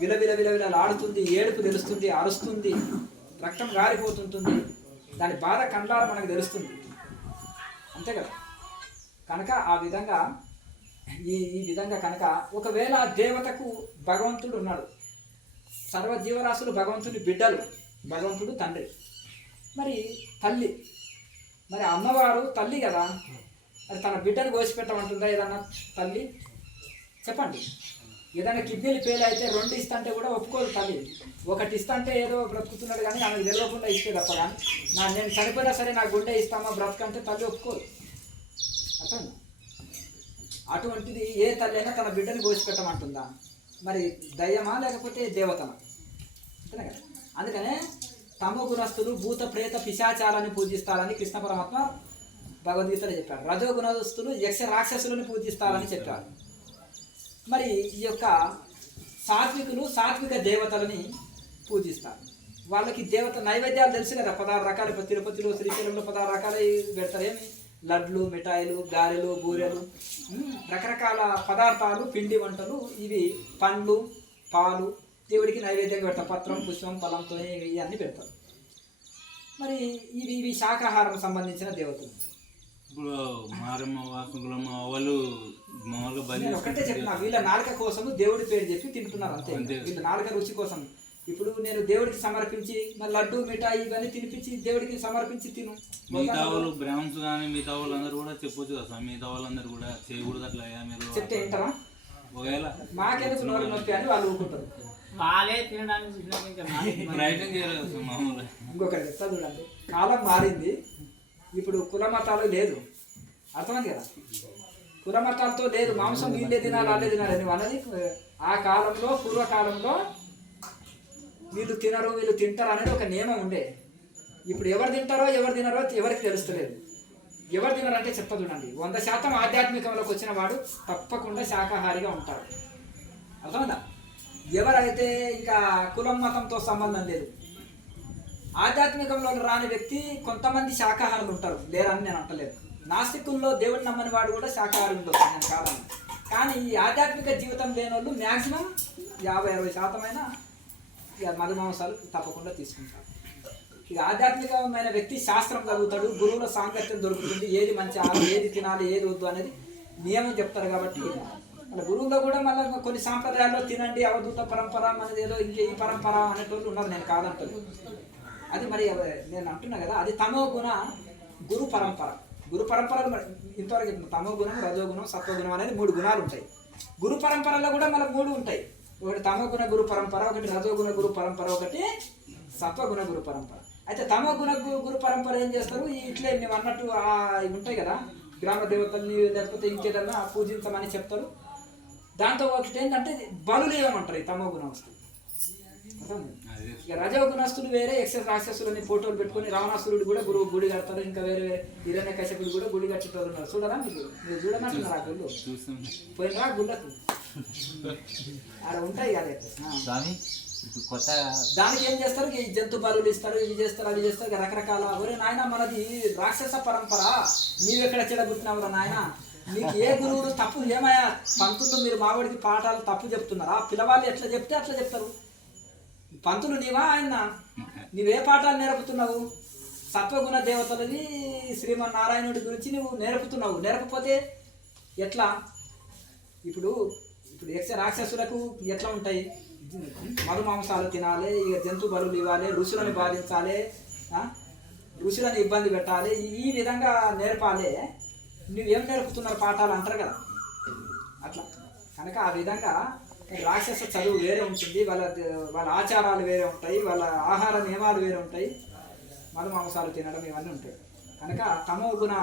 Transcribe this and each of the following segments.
విలవిలలాడుతుంది, ఏడుపు తెలుస్తుంది, అరుస్తుంది, రక్తం గారిపోతుంటుంది, దాని బాధ కండ్లారా మనకు తెలుస్తుంది, అంతే కదా. కనుక ఆ విధంగా ఈ విధంగా కనుక ఒకవేళ దేవతకు భగవంతుడు ఉన్నాడు, సర్వజీవరాశులు భగవంతుని బిడ్డలు, భగవంతుడు తండ్రి, మరి తల్లి, మరి అమ్మవారు తల్లి కదా, మరి తన బిడ్డను కోసిపెట్టమంటుందా ఏదన్నా తల్లి? చెప్పండి. ఏదైనా కిడ్నీలు ఫెయిల్ అయితే 2 ఇస్తుంటే కూడా ఒప్పుకోదు తల్లి. 1 ఇస్తుంటే ఏదో బ్రతుకుతున్నాడు కానీ ఆమెకు తెలియకుండా ఇస్తే తప్ప, కానీ నేను చనిపోయినా సరే నా గుండె ఇస్తామా బ్రతకంటే తల్లి ఒప్పుకోదు. అర్థం? అటువంటిది ఏ తల్లి అయినా తన బిడ్డని కోసిపెట్టమంటుందా? మరి దయ్యమా లేకపోతే దేవతమా? అంతేనే కదా. అందుకనే తమో గుణస్థులు భూత ప్రేత పిశాచాలని పూజిస్తారని కృష్ణ పరమాత్మ భగవద్గీతలో చెప్పాడు. రజో గుణస్థులు యక్ష రాక్షసులను పూజిస్తారని చెప్పారు. మరి ఈ యొక్క సాత్వికులు సాత్విక దేవతలని పూజిస్తారు. వాళ్ళకి దేవత నైవేద్యాలు తెలుసు కదా, 16 రకాలు. తిరుపతిలో శ్రీశైలంలో 16 రకాలు పెడతారు. ఏమి? లడ్లు, మిఠాయిలు, గారెలు, బూరెలు, రకరకాల పదార్థాలు, పిండి వంటలు, ఇవి పండ్లు, పాలు దేవుడికి నైవేద్యంగా పెడతారు. పత్రం, పుష్పం, ఫలంతో ఇవన్నీ పెడతారు. మరి ఇవి శాకాహారం సంబంధించిన దేవతలు. ఇప్పుడు మారమ్మ వాసుకులమ్మ వాళ్ళు నేను ఒకటే చెప్పిన, వీళ్ళ నాలుక కోసం దేవుడి పేరు చెప్పి తింటున్నారు అంతే. వీళ్ళ నాలుక రుచి కోసం. ఇప్పుడు నేను దేవుడికి సమర్పించి మరి లడ్డు, మిఠాయి ఇవన్నీ తినిపించి దేవుడికి సమర్పించి తిను. మిగతా వాళ్ళు బ్రాహ్మణ్స్ కానీ మిగతా వాళ్ళందరూ కూడా చెప్పొచ్చు కదా, మిగతా వాళ్ళందరూ కూడా చేయకూడదు అట్లా. మీరు చెప్తే ఏంటరా? ఒకవేళ మాకెందుకు నోరు నొప్పి అని వాళ్ళు ఊరుకుంటారు. ప్రయత్నం చేయరు కదా మామూలుగా. ఇంకొకటి చెప్తా చూడండి, కాలం మారింది. ఇప్పుడు కుల మతాలు లేదు, అర్థమైంది కదా. కుల మతాలతో లేదు, మాంసం వీళ్ళే తినాలి వాళ్ళే తినాలి అని అన్నది. ఆ కాలంలో, పూర్వకాలంలో వీళ్ళు తినరు వీళ్ళు తింటారు అనేది ఒక నియమం ఉండే. ఇప్పుడు ఎవరు తింటారో ఎవరు తినరో ఎవరికి తెలుస్తలేదు. ఎవరు తినరంటే చెప్తా చూడండి, 100% ఆధ్యాత్మికంలోకి వచ్చిన వాడు తప్పకుండా శాకాహారిగా ఉంటాడు. అర్థమైందా? ఎవరైతే ఇంకా కులం మతంతో సంబంధం లేదు, ఆధ్యాత్మికంలో రాని వ్యక్తి, కొంతమంది శాకాహారులు ఉంటారు, లేరని నేను అంటలేదు. నాస్తికుల్లో దేవుడిని నమ్మని వాడు కూడా శాకాహారం ఉండొచ్చు, నేను కాదని. కానీ ఈ ఆధ్యాత్మిక జీవితం లేని వాళ్ళు మ్యాక్సిమం 50-60% ఇక మధుమాంసాలు తప్పకుండా తీసుకుంటారు. ఇక ఆధ్యాత్మికమైన వ్యక్తి శాస్త్రం చదువుతాడు, గురువుల సాంగత్యం దొరుకుతుంది, ఏది మంచి ఆహారం, ఏది తినాలి, ఏది వద్దు అనేది నియమం చెప్తారు. కాబట్టి అలా గురువులో కూడా మళ్ళీ కొన్ని సాంప్రదాయాల్లో తినండి, అవధూత పరంపర అనేది ఏదో ఇంకే ఈ పరంపర అనేటోళ్ళు ఉన్నారు, నేను కాదంటాను. అది మరి నేను అంటున్నా కదా, అది తమో గుణ గురు పరంపర. గురు పరంపరలు ఇంతవరకు చెప్తున్నా, తమో గుణం, రజోగుణం, సత్వగుణం అనేది 3 గుణాలు ఉంటాయి. గురు పరంపరలో కూడా మళ్ళీ 3 ఉంటాయి. ఒకటి తమోగుణ గురు పరంపర, ఒకటి రజోగుణ గురు పరంపర, ఒకటి సత్వగుణ గురు పరంపర. అయితే తమోగుణ గురు పరంపర ఏం చేస్తారు, ఇట్లే మేము అన్నట్టు ఇవి ఉంటాయి కదా, గ్రామ దేవతల్ని లేకపోతే ఇంకేదన్నా పూజించమని చెప్తారు. దాంతో ఒకటి ఏంటంటే బలులు ఏమంటారు ఈ తమోగుణ వస్తువు. ఇక రజోగుణస్తులు వేరే, యక్ష రాక్షసులని ఫోటోలు పెట్టుకొని రావణాసురుడు కూడా గుడి కడతారు. ఇంకా వేరే హిరణ్యకశిపుడు కూడా గుడి కట్టేటోళ్ళు ఉన్నారు. చూడరా మీరు చూడమంటున్నారు. ఆ గుళ్ళు పోయినరా గుళ్ళకు ఆడ ఉంటాయి కదా. దానికి ఏం చేస్తారు, ఈ జంతు బలులు ఇస్తారు, ఇవి చేస్తారు, అవి చేస్తారు, రకరకాల. ఒరే నాయన, మనది రాక్షస పరంపర, నీవెక్కడ చెడబుట్టినావురా నాయన, నీకు ఏ గురువులు తప్పు ఏమయ్యా పంతులు, మీరు మావాడికి పాఠాలు తప్పు చెప్తున్నారా? పిల్లవాళ్ళు ఎట్లా చెప్తే అట్లా చెప్తారు. పంతులు నీవా ఆయన? నీవే పాఠాలు నేర్పుతున్నావు? సత్వగుణ దేవతలని శ్రీమన్నారాయణుడి గురించి నువ్వు నేర్పుతున్నావు. నేర్పకపోతే ఎట్లా? ఇప్పుడు యక్ష రాక్షసులకు ఎట్లా ఉంటాయి, మధుమాంసాలు తినాలి, ఇక జంతు బలులు ఇవ్వాలి, ఋషులను బాధించాలి, ఋషులను ఇబ్బంది పెట్టాలి, ఈ విధంగా నేర్పాలి. నువ్వేం నేర్పుతున్నారు పాఠాలు అంటారు కదా, అట్లా. కనుక ఆ విధంగా రాక్షస చదువు వేరే ఉంటుంది, వాళ్ళ ఆచారాలు వేరే ఉంటాయి, వాళ్ళ ఆహార నియమాలు వేరే ఉంటాయి, మధుమాంసాలు తినడం ఇవన్నీ ఉంటాయి. కనుక తమో గుణ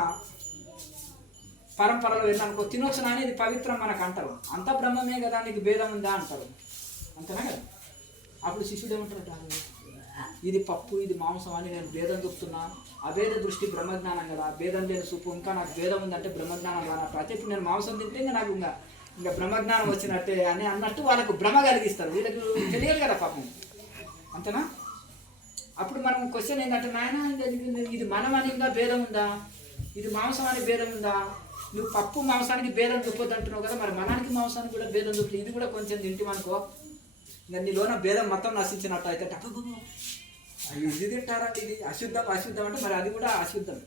పరంపరలో వెళ్ళానుకో, తినొచ్చు అనేది పవిత్రం మనకు అంటారు. అంత బ్రహ్మమే కదా, నీకు భేదం ఉందా అంటారు, అంతేనా కదా. అప్పుడు శిష్యుడు ఏమంటారు, ఇది పప్పు ఇది మాంసం అని నేను భేదం చెప్తున్నా, అభేద దృష్టి బ్రహ్మజ్ఞానం కదా, భేదం లేని సూపు, ఇంకా నాకు భేదం ఉందంటే బ్రహ్మజ్ఞానం రానట్టు. అయితే ఇప్పుడు నేను మాంసం తింటే ఇంకా నాకు ఇంకా బ్రహ్మజ్ఞానం వచ్చినట్టే అని అన్నట్టు వాళ్ళకు భ్రమ కలిగిస్తారు. వీళ్ళకి తెలియదు కదా పాపం, అంతేనా. అప్పుడు మనం క్వశ్చన్ ఏంటంటే, నాయన ఇది మనం అని ఇంకా భేదం ఉందా, ఇది మాంసం అని భేదం ఉందా? నువ్వు పప్పు మాంసానికి భేదం చూపొద్దు అంటున్నావు కదా, మరి మనానికి మాంసానికి కూడా భేదం చూపి ఇది కూడా కొంచెం తింటామనుకో నీలోన భేదం మొత్తం నశించినట్టు అయితే ఇది తింటారా, ఇది అశుద్ధం అశుద్ధం అంటే మరి అది కూడా అశుద్ధం.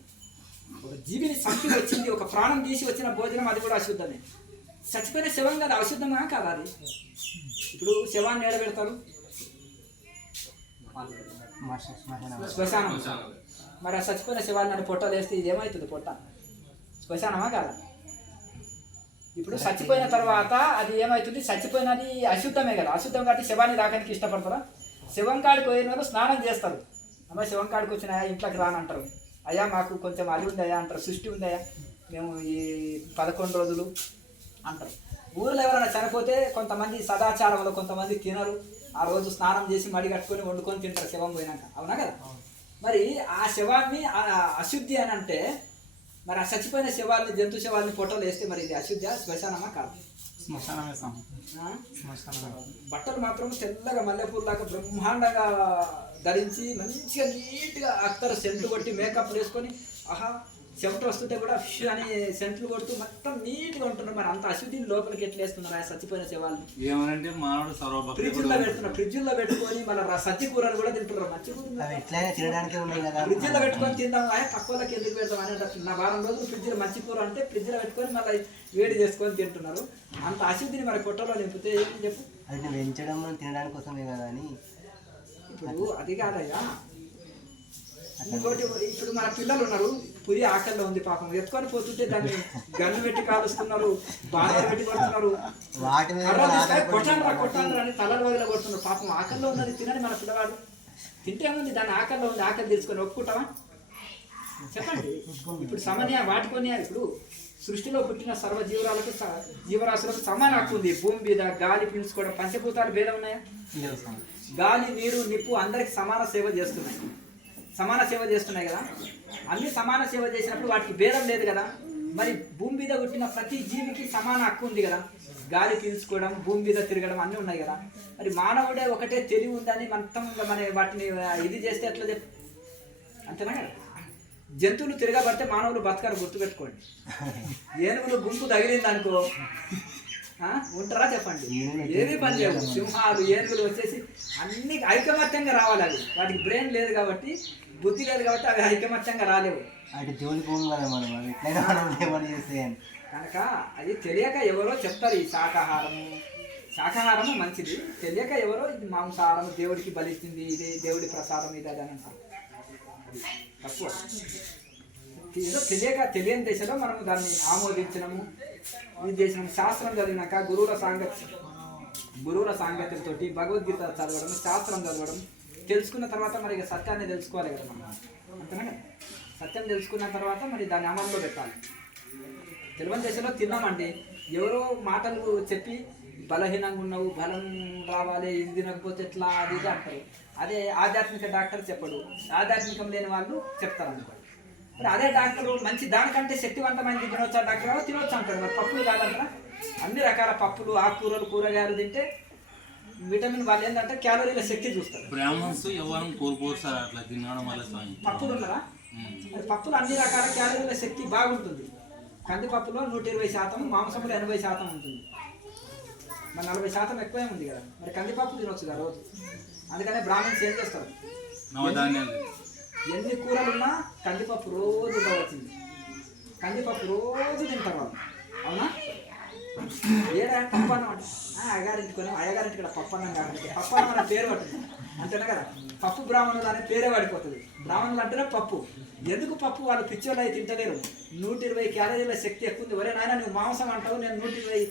ఒక జీవిని సంపి వచ్చింది, ఒక ప్రాణం తీసి వచ్చిన భోజనం అది కూడా అశుద్ధమే. చచ్చిపోయిన శవం కదా, అశుద్ధమా కాదా అది? ఇప్పుడు శవాన్ని ఏడబెడతారు, శ్మశానం. మరి ఆ చచ్చిపోయిన శవాన్ని అని పొట్టలు వేస్తే ఇది ఏమవుతుంది? పొట్ట శ్మశానమా కాదా? ఇప్పుడు చచ్చిపోయిన తర్వాత అది ఏమవుతుంది? చచ్చిపోయినది అశుద్ధమే కదా, అశుద్ధం కాబట్టి శవాన్ని రాకడానికి ఇష్టపడతారా? శవం కాడికి పోయిన వాళ్ళు స్నానం చేస్తారు. అమ్మ శవం కాడికి వచ్చిన ఇంట్లోకి రానంటారు. అయ్యా మాకు కొంచెం అది ఉందయ్యా అంటారు, సృష్టి ఉందయ్యా, మేము ఈ 11 రోజులు అంటారు. ఊరిలో ఎవరైనా చనిపోతే కొంతమంది సదాచారంలో కొంతమంది తినరు, ఆ రోజు స్నానం చేసి మడి కట్టుకొని వండుకొని తింటారు శవం పోయినాక, అవునా కదా? మరి ఆ శవాన్ని అశుద్ధి అని అంటే మరి ఆ చచ్చిపోయిన శవాల్ని, జంతు శవాల్ని ఫోటోలు వేస్తే మరి ఇది అశుద్ధ శ్మశానమా కాదు? బట్టలు మాత్రం తెల్లగా మల్లెపూర్లాగా బ్రహ్మాండంగా ధరించి మంచిగా నీట్గా అత్తరు సెంట్లు కొట్టి మేకప్ వేసుకొని ఆహా చెమట వస్తుంటే కూడా ఫిష్ అని సెంట్లు కొడుతూ మొత్తం నీట్గా ఉంటున్నారు. మరి అంత అశుద్ధిని లోపలికి ఎట్లా వేస్తున్నారు ఆ చచ్చిపోయిన శవాల్ని? ఏమనంటే మానవుడు సర్వభక్తుడు. ఫ్రిడ్జ్లో పెడుతున్నారు, ఫ్రిడ్జ్లో పెట్టుకొని మన సజ్జి కూరలు కూడా తింటున్నారు. మంచి ఫ్రిడ్జ్లో పెట్టుకొని తిందాం, తక్కువలోకి ఎందుకు పెడతాం అనేటట్టు. నా వారం రోజులు ఫ్రిడ్జ్లో మంచి కూర అంటే ఫ్రిడ్జ్లో పెట్టుకొని మళ్ళీ వేడి చేసుకొని తింటున్నారు. అంత అశుద్ధిని మరి పొట్టలో నింపితే ఏం చెప్పు? అది పెంచడం తినడానికి కోసమే కదా అని. ఇప్పుడు అది కాదయ్యా, ఇంకోటి ఇప్పుడు మన పిల్లలు ఉన్నారు, పురి ఆకల్లో ఉంది పాపం, ఎత్తుకొని పోతుంటే దాన్ని గన్ను పెట్టి కాలుస్తున్నారు, బాణాలు పెట్టి కొడుతున్నారు, కొట్టాను అని తలల వదిలి కొడుతున్నారు. పాపం ఆకల్లో ఉన్నది తినని మన పిల్లవాడు తింటే ఉంది, దాని ఆకల్లో ఉంది, ఆకలి తెలుసుకొని ఒప్పుకుంటావా చెప్పండి? ఇప్పుడు సమన్య వాటికొని ఇప్పుడు సృష్టిలో పుట్టిన సర్వ జీవరాశులకు సమాన హక్కు ఉంది. భూమి మీద గాలి పీల్చుకోవడం, పంచభూతాలు భేదం ఉన్నాయా? గాలి, నీరు, నిప్పు అందరికి సమాన సేవ చేస్తున్నాయి, సమాన సేవ చేస్తున్నాయి కదా. అన్ని సమాన సేవ చేసినప్పుడు వాటికి భేదం లేదు కదా. మరి భూమి మీద పుట్టిన ప్రతి జీవికి సమాన హక్కు ఉంది కదా, గాలి పీల్చుకోవడం, భూమి మీద తిరగడం అన్నీ ఉన్నాయి కదా. మరి మానవుడే ఒకటే తెలివి ఉందని మొత్తం మన వాటిని ఇది చేస్తే ఎట్లా చెప్పు? అంతేనా కదా. జంతువులు తిరగబడితే మానవులు బతకారు, గుర్తుపెట్టుకోండి. ఏనుగులు గుంపు తగిలింది అనుకో ఉంటారా చెప్పండి? ఏమీ పని లేవు. సింహాలు, ఏనుగులు వచ్చేసి అన్ని ఐకమత్యంగా రావాలి. అవి వాటికి బ్రెయిన్ లేదు కాబట్టి, బుద్ధి లేదు కాబట్టి అవి ఐకమత్యంగా రాలేవు. కనుక అది తెలియక ఎవరో చెప్తారు ఈ శాకాహారము మంచిది, తెలియక ఎవరో ఇది మాంసాహారం దేవుడికి బలిస్తుంది, ఇది దేవుడి ప్రసాదం, ఇది అది అని అంటారు. తక్కువ ఏదో తెలియని దశలో మనము దాన్ని ఆమోదించడము, ఇది చేసినాము. శాస్త్రం చదివినాక గురువుల సాంగత్యంతో భగవద్గీత చదవడం, శాస్త్రం చదవడం, తెలుసుకున్న తర్వాత మరి సత్యాన్ని తెలుసుకోవాలి కదా మనం, అంతేనా కదా. సత్యం తెలుసుకున్న తర్వాత మరి దాన్ని అమల్లో పెట్టాలి. తెలియని దశలో తిన్నామండి, ఎవరో మాటలు చెప్పి బలహీనంగా ఉన్నావు, బలం రావాలి, ఇది తినకపోతే ఎట్లా, అది ఇది అంటారు. అదే ఆధ్యాత్మిక డాక్టర్ చెప్పడు, ఆధ్యాత్మికం లేని వాళ్ళు చెప్తారు అనుకోండి. మరి అదే డాక్టరు మంచి దానికంటే శక్తివంతమైనది తినొచ్చా డాక్టర్? తినొచ్చు అంటారు. మరి పప్పులు కాదంటారా? అన్ని రకాల పప్పులు, ఆకుకూరలు, కూరగాయలు తింటే విటమిన్ వాళ్ళు ఏంటంటే క్యాలరీల శక్తి చూస్తారు. పప్పులు ఉన్నారా? మరి పప్పులు అన్ని రకాల క్యాలరీల శక్తి బాగుంటుంది. కందిపప్పులో 120%, మాంసంలో 80% ఉంటుంది. మరి 40% ఎక్కువే ఉంది కదా. మరి కందిపప్పు తినొచ్చు కదా రోజు. అందుకనే బ్రాహ్మణ్స్ ఏం చేస్తారు, ఎన్ని కూరలున్నా కందిపప్పు రోజు వచ్చింది, కందిపప్పు రోజు తింటారు వాళ్ళు, అవునా? ఏడా పప్పు అన్నం అంటే అయ్యగారింటి కూడా పప్పు అన్నం కాబట్టి పప్పు అన్నం అనే పేరు పట్టింది, అంతేనా కదా. పప్పు బ్రాహ్మణులు అనే పేరే పడిపోతుంది. బ్రాహ్మణులు అంటేనే పప్పు. ఎందుకు పప్పు? వాళ్ళు పిచ్చోళ్ళు అయితే తింటలేరు. 120 క్యాలరీల శక్తి ఎక్కువ ఉంది. ఒరే నాయన నువ్వు మాంసం అంటావు, నేను 120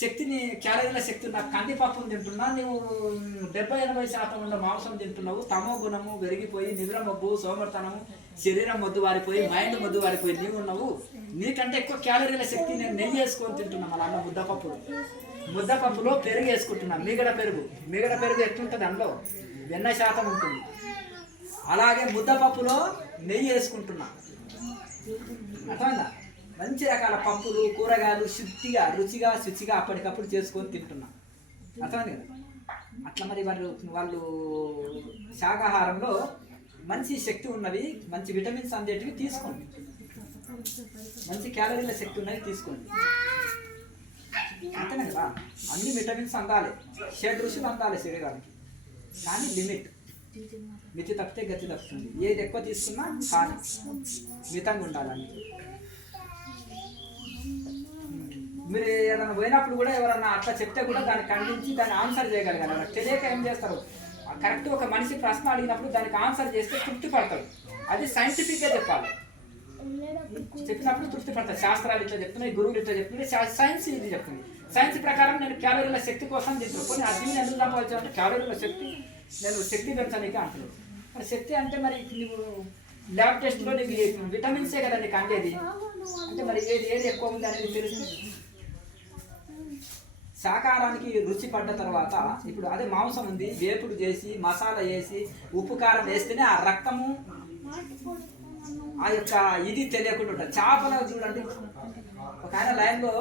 శక్తిని క్యాలరీల శక్తి ఉన్న కందిపప్పును తింటున్నా, నువ్వు 70-80% ఉన్న మాంసం తింటున్నావు. తమో గుణము పెరిగిపోయి, నిద్ర మబ్బు, సోమర్తనము, శరీరం మొద్దు వారిపోయి, మైండ్ మొద్దు వారిపోయి నీవు ఉన్నావు. నీకంటే ఎక్కువ క్యాలరీల శక్తి నేను నెయ్యి వేసుకొని తింటున్నా. మళ్ళీ అన్న ముద్దపప్పులో పెరుగు వేసుకుంటున్నా, మీగడ పెరుగు ఎట్లుంటుంది? అందులో వెన్న శాతం ఉంటుంది. అలాగే ముద్దపప్పులో నెయ్యి వేసుకుంటున్నా, అర్థమైందా? మంచి రకాల పప్పులు, కూరగాయలు రుచిగా శుచిగా అప్పటికప్పుడు చేసుకొని తింటున్నా, అర్థమైంది కదా. అట్లా మరి వాళ్ళు శాకాహారంలో మంచి శక్తి ఉన్నవి, మంచి విటమిన్స్ అందేటివి తీసుకోండి, మంచి క్యాలరీల శక్తి ఉన్నవి తీసుకోండి. అంతేనే కదా, అన్ని విటమిన్స్ అందాలి, షెడ్ రుచులు అందాలి శరీరానికి, కానీ లిమిట్, మితి తప్పితే గతి తప్పుతుంది. ఏది ఎక్కువ తీసుకున్నా కానీ మితంగా ఉండాలని. మీరు ఏదైనా పోయినప్పుడు కూడా ఎవరన్నా అట్లా చెప్తే కూడా దాన్ని ఖండించి దాన్ని ఆన్సర్ చేయగలగాలి. తెలియక ఏం చేస్తారు, కరెక్ట్ ఒక మనిషి ప్రశ్న అడిగినప్పుడు దానికి ఆన్సర్ చేస్తే తృప్తి పడతాడు. అది సైంటిఫిక్గా చెప్పాలి, చెప్పినప్పుడు తృప్తి పడతాడు. శాస్త్రాలు ఇట్లా చెప్తున్నాయి, గురువులు ఇట్లా చెప్తున్నాయి, సైన్స్ ఇది చెప్తుంది. సైన్స్ ప్రకారం నేను క్యాలరీల శక్తి కోసం తింటాను, కొన్ని అతిని ఎందుకు సంపాదించాను అంటే క్యాలరీల శక్తి, నేను శక్తి పెంచడానికి అంటలేదు. మరి శక్తి అంటే మరి నువ్వు ల్యాబ్ టెస్ట్లో నీకు విటమిన్సే కదా నీకు అందేది, అంటే మరి ఏది ఎక్కువ ఉంది అనేది తెలుసు. శాకాహారానికి రుచి పడ్డ తర్వాత ఇప్పుడు అదే మాంసం ఉంది, వేపుడు చేసి మసాలా వేసి ఉప్పు కారం వేస్తేనే ఆ రక్తము ఆ యొక్క ఇది తెలియకుండా ఉంటుంది. చేపలు చూడండి, ఒక ఆయన లైన్లో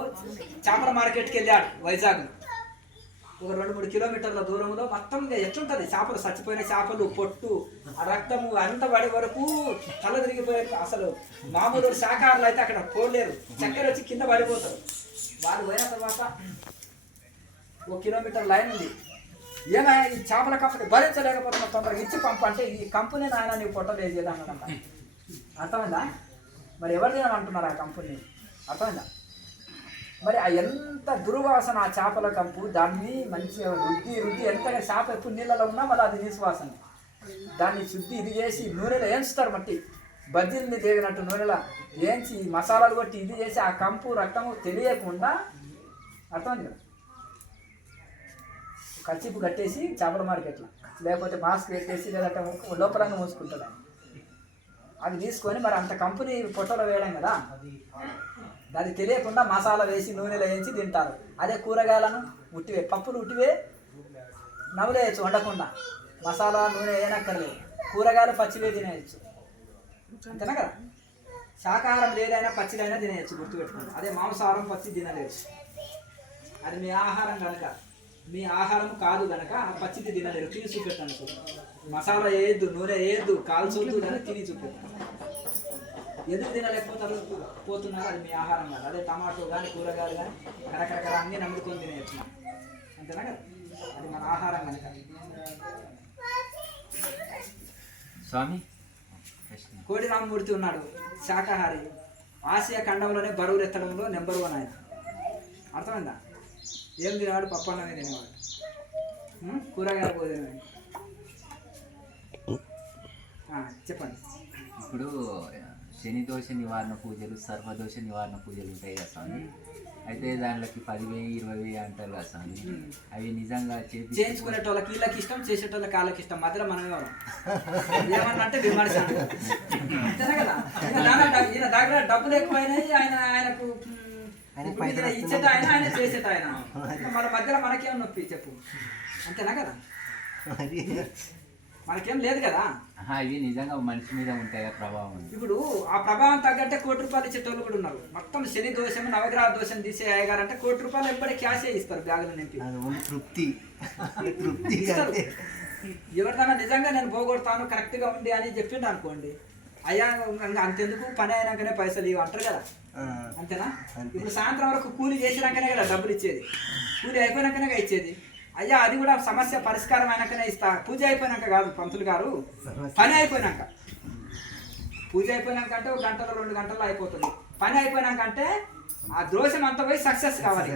చేపల మార్కెట్కి వెళ్ళాడు వైజాగ్, ఒక 2-3 కిలోమీటర్ల దూరంలో మొత్తం ఎట్లుంటుంది చేపలు, చచ్చిపోయిన చేపలు, పొట్టు, ఆ రక్తము అంత పడే వరకు తల తిరిగిపోయే. అసలు మామూలు శాకాహారులు అయితే అక్కడ పోలేరు, చక్కెర వచ్చి కింద పడిపోతారు. వాళ్ళు పోయిన తర్వాత 1 కిలోమీటర్ లైన్ ఉంది, ఏమైనా ఈ చేపల కంపెనీ భరించలేకపోతున్నా, తొందరగా ఇచ్చి పంపు అంటే ఈ కంపెనీ నాయన నీవు పొట్టలేదు అన్నదంట. అర్థమైందా? మరి ఎవరు తినమంటున్నారు ఆ కంపెనీ? అర్థమైందా? మరి ఆ ఎంత దుర్వాసన ఆ చేపల కంపు, దాన్ని మంచిగా రుద్ది ఎంతగా చేప ఎప్పుడు నీళ్ళలో ఉన్నా మళ్ళీ అది నిశ్వాసన, దాన్ని శుద్ధి ఇది చేసి నూనెలో వేయించుతారు. మట్టి బజ్జీలని తేగినట్టు నూనెలో వేయించి మసాలాలు కొట్టి ఇది చేసి ఆ కంపు రక్తము తెలియకుండా, అర్థమైంది కదా, కచ్చిపు కట్టేసి చేపల మార్కెట్లో, లేకపోతే మాస్క్ పెట్టేసి లేదంటే లోపలంగా మూసుకుంటాడు. అది తీసుకొని మరి అంత కంపెనీ పొట్టలో వేయడం కదా, అది తెలియకుండా మసాలా వేసి నూనెలో వేయించి తింటారు. అదే కూరగాయలను ఉట్టివే, పప్పులు ఉట్టివే నవ్వులేయచ్చు వండకుండా, మసాలా నూనె వేయనక్కర్లేదు, కూరగాయలు పచ్చివే తినేయచ్చు. అంతేనా కదా? శాకాహారం ఏదైనా పచ్చిదైనా తినేయచ్చు, గుర్తుపెట్టుకోండి. అదే మాంసాహారం పచ్చి తినలేదు, అది మీ ఆహారం కనుక, మీ ఆహారం కాదు కనుక ఆ పచ్చిది తినలేరు. తిని చూపెట్టాను, మసాలా వేయద్దు, నూనె వేయద్దు, కాల్చొద్దు అని తిని చూపెట్టాను. ఎందుకు తినలేకపోతున్నారు, అది మీ ఆహారం కాదు. అదే టమాటో కానీ కూరగాయలు కానీ రకరకాల అన్నీ నమ్ముకొని తినేయచ్చు, అంతేనా కదా, అది మన ఆహారం కనుక. స్వామి కోడి రామమూర్తి ఉన్నాడు, శాకాహారి, ఆసియా ఖండంలోనే బరువులు ఎత్తడంలో నెంబర్ 1 ఆయన. అర్థమైందా? ఏం తినేవాడు? పప్పన్నమే తినేవాడు, కూరగాయలు పోదేవాడు. చెప్పండి. ఇప్పుడు శని దోష నివారణ పూజలు, సర్వదోష నివారణ పూజలు ఉంటాయి కదా స్వామి, అయితే దాంట్లోకి 10,000 20,000 అంటారు కదా స్వామి, అవి నిజంగా చేయించుకునేటోళ్ళకి వీళ్ళకి ఇష్టం, చేసేటోళ్ళకి వాళ్ళకి ఇష్టం, మధ్యలో మనం ఏమన్నా అంటే విమర్శ, అంతేనా కదా. ఈయన దగ్గర డబ్బులు ఎక్కువైనాయి, ఆయనకు ఇచ్చేట ఆయన చేసేట ఆయన, మన మధ్యలో మనకేం నొప్పి చెప్పు, అంతేనా కదా, మనకేం లేదు కదా. ఇవి నిజంగా మనిషి మీద ఉంటాయి ప్రభావం. ఇప్పుడు ఆ ప్రభావం తగ్గట్టే ₹1,00,000 ఇచ్చేటోళ్ళు కూడా ఉన్నారు. మొత్తం శని దోషం నవగ్రహ దోషం తీసే అయ్యగారంటే ₹1,00,000 ఎప్పుడే క్యాషే ఇస్తారు, బ్యాగులో నింపి తృప్తి. ఇస్తారు. ఎవరికైనా నిజంగా నేను పోగొడతాను కరెక్ట్గా ఉంది అని చెప్పిండు అనుకోండి, అయ్యా అంతెందుకు పని అయినాకనే పైసలు ఇవి అంటారు కదా, అంతేనా. ఇప్పుడు సాయంత్రం వరకు కూలి చేసినాకనే కదా డబ్బులు ఇచ్చేది, కూలి అయిపోయినాకనే ఇచ్చేది. అయ్యా అది కూడా సమస్య పరిష్కారం అయినాకనే ఇస్తా, పూజ అయిపోయినాక కాదు పంతులు గారు, పని అయిపోయినాక. పూజ అయిపోయినాక అంటే 1 గంటలో 2 గంటల్లో అయిపోతుంది, పని అయిపోయినాక అంటే ఆ దోషం అంతా పోయి సక్సెస్ కావాలి.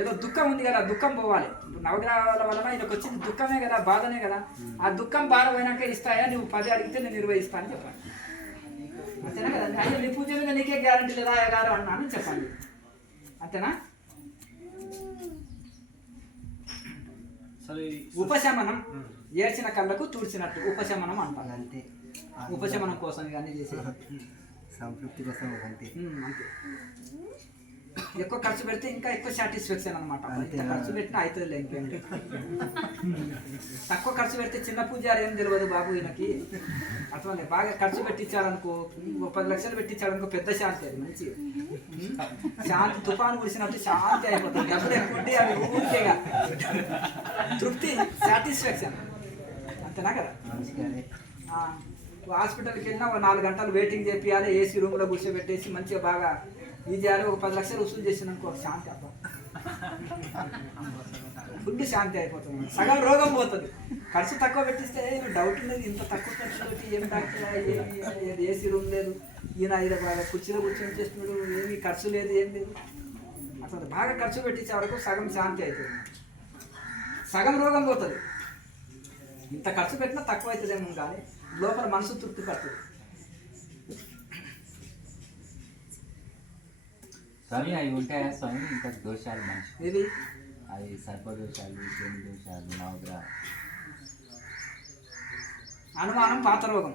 ఏదో దుఃఖం ఉంది కదా, దుఃఖం పోవాలి. ఇప్పుడు నవగ్రహాల వలన ఈయనకు వచ్చింది దుఃఖమే కదా, బాధనే కదా. ఆ దుఃఖం బాధ పోయినాక ఇస్తాయా, నువ్వు 10 అడిగితే నేను 20 ఇస్తాను అని చెప్పాను, అంతేనా కదా. అయ్యో నీ పూజ మీద నీకే గ్యారంటీ లేదా అయ్యగారు అన్నాను చెప్పండి, అంతేనా. ఉపశమనం, ఏడ్చిన కళ్ళకు తుడిచినట్టు ఉపశమనం అంటారు, అంతే. ఉపశమనం కోసం ఇవన్నీ చేసి సంతృప్తి కోసం అంతే. ఎక్కువ ఖర్చు పెడితే ఇంకా ఎక్కువ సాటిస్ఫాక్షన్ అనమాట. ఖర్చు పెట్టినా అవుతుంది ఇంకేం. తక్కువ ఖర్చు పెడితే చిన్న పూజారి ఏం తెలియదు బాబు ఈయనకి, అట్లా బాగా ఖర్చు పెట్టించాడనుకో, 10 లక్షలు పెట్టించాడనుకో, పెద్ద శాంతి, అది మంచిగా శాంతి. తుఫాను కురిసినట్టు శాంతి అయిపోతుంది. డబ్బులు ఎక్కువ ఉంటే అవి ఊరికేగా తృప్తి, సాటిస్ఫాక్షన్, అంతేనా కదా. హాస్పిటల్కి వెళ్ళినా 4 గంటలు వెయిటింగ్ చేయాలి, ఏసీ రూమ్లో కూర్చోబెట్టేసి మంచిగా బాగా ఇది చేయాలి, ఒక 10 లక్షలు వసూలు చేసినానుకో శాంతి అబ్బా, ఫుల్ శాంతి అయిపోతుంది, సగం రోగం పోతుంది. ఖర్చు తక్కువ పెట్టిస్తే డౌట్ లేదు, ఇంత తక్కువ ఖర్చు పెట్టి ఏం డాక్టర్, ఏసీ రూమ్ లేదు, ఈయన కుర్చీలో కూర్చొని చేస్తున్నాడు, ఏమి ఖర్చు లేదు, ఏం లేదు. అసలు బాగా ఖర్చు పెట్టించే వరకు సగం శాంతి అవుతుంది, సగం రోగం పోతుంది. ఇంత ఖర్చు పెట్టినా తక్కువ అవుతుందేమో కానీ లోపల మనసు తృప్తి పడుతుంది. స్వామి అవి ఉంటాయా స్వామి ఇంకా దోషాలు మనిషి? ఇది అవి సర్పదోషాలు, శని దోషాలు, నవగ్రహ అనుమానం పాత రోగం,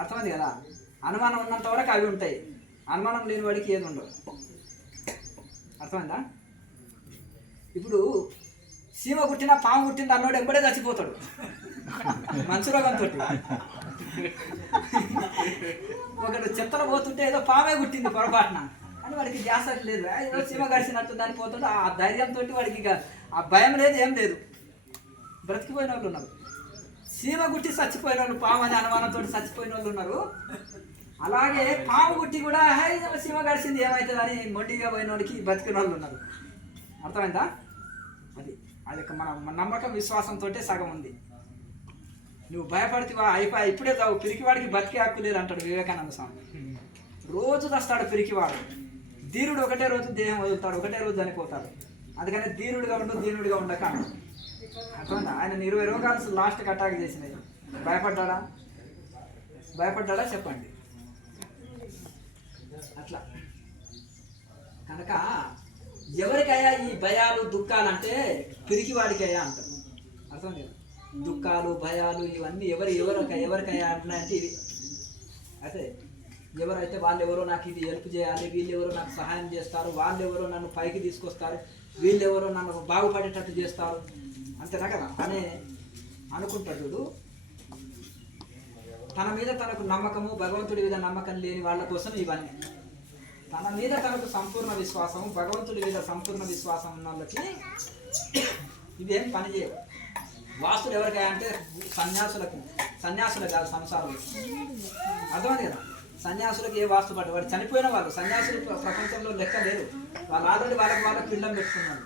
అర్థమైంది కదా. అనుమానం ఉన్నంత వరకు అవి ఉంటాయి, అనుమానం లేని వాడికి ఏది ఉండదు, అర్థమైందా. ఇప్పుడు సీమ కుట్టినా పాము కుట్టింది అన్నోడు ఎంబడే చచ్చిపోతాడు మంచు రోగంతో. ఒకడు చెత్తలో పోతుంటే ఏదో పామే కుట్టింది పొరపాటున అని వాడికి ధ్యాస లేదు, ఏదో సీమ గడిచినట్టు దాన్ని పోతుంటే ఆ ధైర్యంతో వాడికి ఇక ఆ భయం లేదు, ఏం లేదు, బ్రతికిపోయిన వాళ్ళు ఉన్నారు. సీమ గుట్టి చచ్చిపోయిన వాళ్ళు, పాము అనే అనుమానంతో చచ్చిపోయిన వాళ్ళు ఉన్నారు. అలాగే పాము గుట్టి కూడా సీమ గడిచింది ఏమవుతుంది అని మొండిగా పోయిన వాడికి బతికిన వాళ్ళు ఉన్నారు, అర్థమైందా. అది అది మన నమ్మకం విశ్వాసంతో సగం ఉంది. నువ్వు భయపడితే అయిపోయి ఇప్పుడే చావు, పిరికివాడికి బతికే హక్కు లేదు అంటాడు వివేకానంద స్వామి. రోజు వస్తాడు పిరికివాడు, ధీరుడు ఒకటే రోజు దేహం వదులుతాడు, ఒకటే రోజు చనిపోతాడు. అందుకని ధీరుడిగా ఉండు, దీనుడిగా ఉండక అర్థమైందా. ఆయన 20 రోగాలు లాస్ట్కి అటాక్ చేసినాయి. భయపడ్డా చెప్పండి. అట్లా కనుక ఎవరికయ్యా ఈ భయాలు దుఃఖాలు అంటే పిరికివాడికయ్యా అంటారు, అర్థం కదా. దుఃఖాలు భయాలు ఇవన్నీ ఎవరికయ్యా అంటున్నాయంటే ఇది. అయితే ఎవరైతే వాళ్ళెవరో నాకు ఇది హెల్ప్ చేయాలి, వీళ్ళెవరో నాకు సహాయం చేస్తారు, వాళ్ళెవరో నన్ను పైకి తీసుకొస్తారు, వీళ్ళెవరో నన్ను బాగుపడేటట్టు చేస్తారు అంతేనా కదా అనే అనుకుంటాడు చూడు. తన మీద తనకు నమ్మకము, భగవంతుడి మీద నమ్మకం లేని వాళ్ళ కోసం ఇవన్నీ. తన మీద తనకు సంపూర్ణ విశ్వాసము, భగవంతుడి మీద సంపూర్ణ విశ్వాసం ఉన్న వాళ్ళకి ఇవేం పని చేయవు. వాస్తులు ఎవరికైనా అంటే సన్యాసులకు కాదు, సంసారంలో, అర్థమైంది కదా. సన్యాసులకు ఏ వాస్తు పడ్డ వాడు చనిపోయిన వాళ్ళు, సన్యాసులు ప్రపంచంలో లెక్క లేదు. వాళ్ళు ఆల్రెడీ వాళ్ళకి పిండం పెట్టుకున్నారు.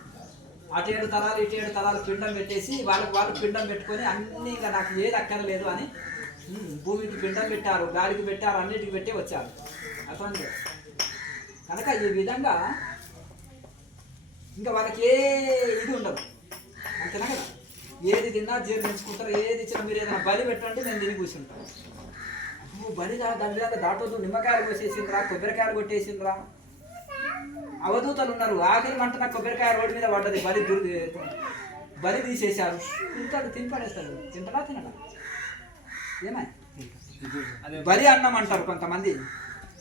అటు 7 తరాలు ఇటు 7 తరాలు పిండం పెట్టేసి వాళ్ళు పిండం పెట్టుకొని అన్నీ ఇంకా నాకు ఏది అక్కర్లేదు అని భూమికి పిండం పెట్టారు, గాలికి పెట్టారు, అన్నిటికి పెట్టి వచ్చారు, అర్థమైంది. కనుక ఈ విధంగా ఇంకా వాళ్ళకి ఏ ఇది ఉండదు, అంతేనా కదా. ఏది తిన్నా జీర్ణించుకుంటారు, ఏది ఇచ్చినా మీరు ఏదైనా బలి పెట్టండి నేను తిని కూర్చుంటాను. నువ్వు బలి దాని మీద దాటొద్దు, నిమ్మకాయలు కోసేసిండ్రా, కొబ్బరికాయలు కొట్టేసిండ్రా, అవధూతలు ఉన్నారు. ఆఖరి మంట నాకు కొబ్బరికాయ రోడ్డు మీద పడ్డది, బలి తీసేశారు, తినపడేస్తాడు. తింటడా ఏమై బలి అన్నం అంటారు కొంతమంది.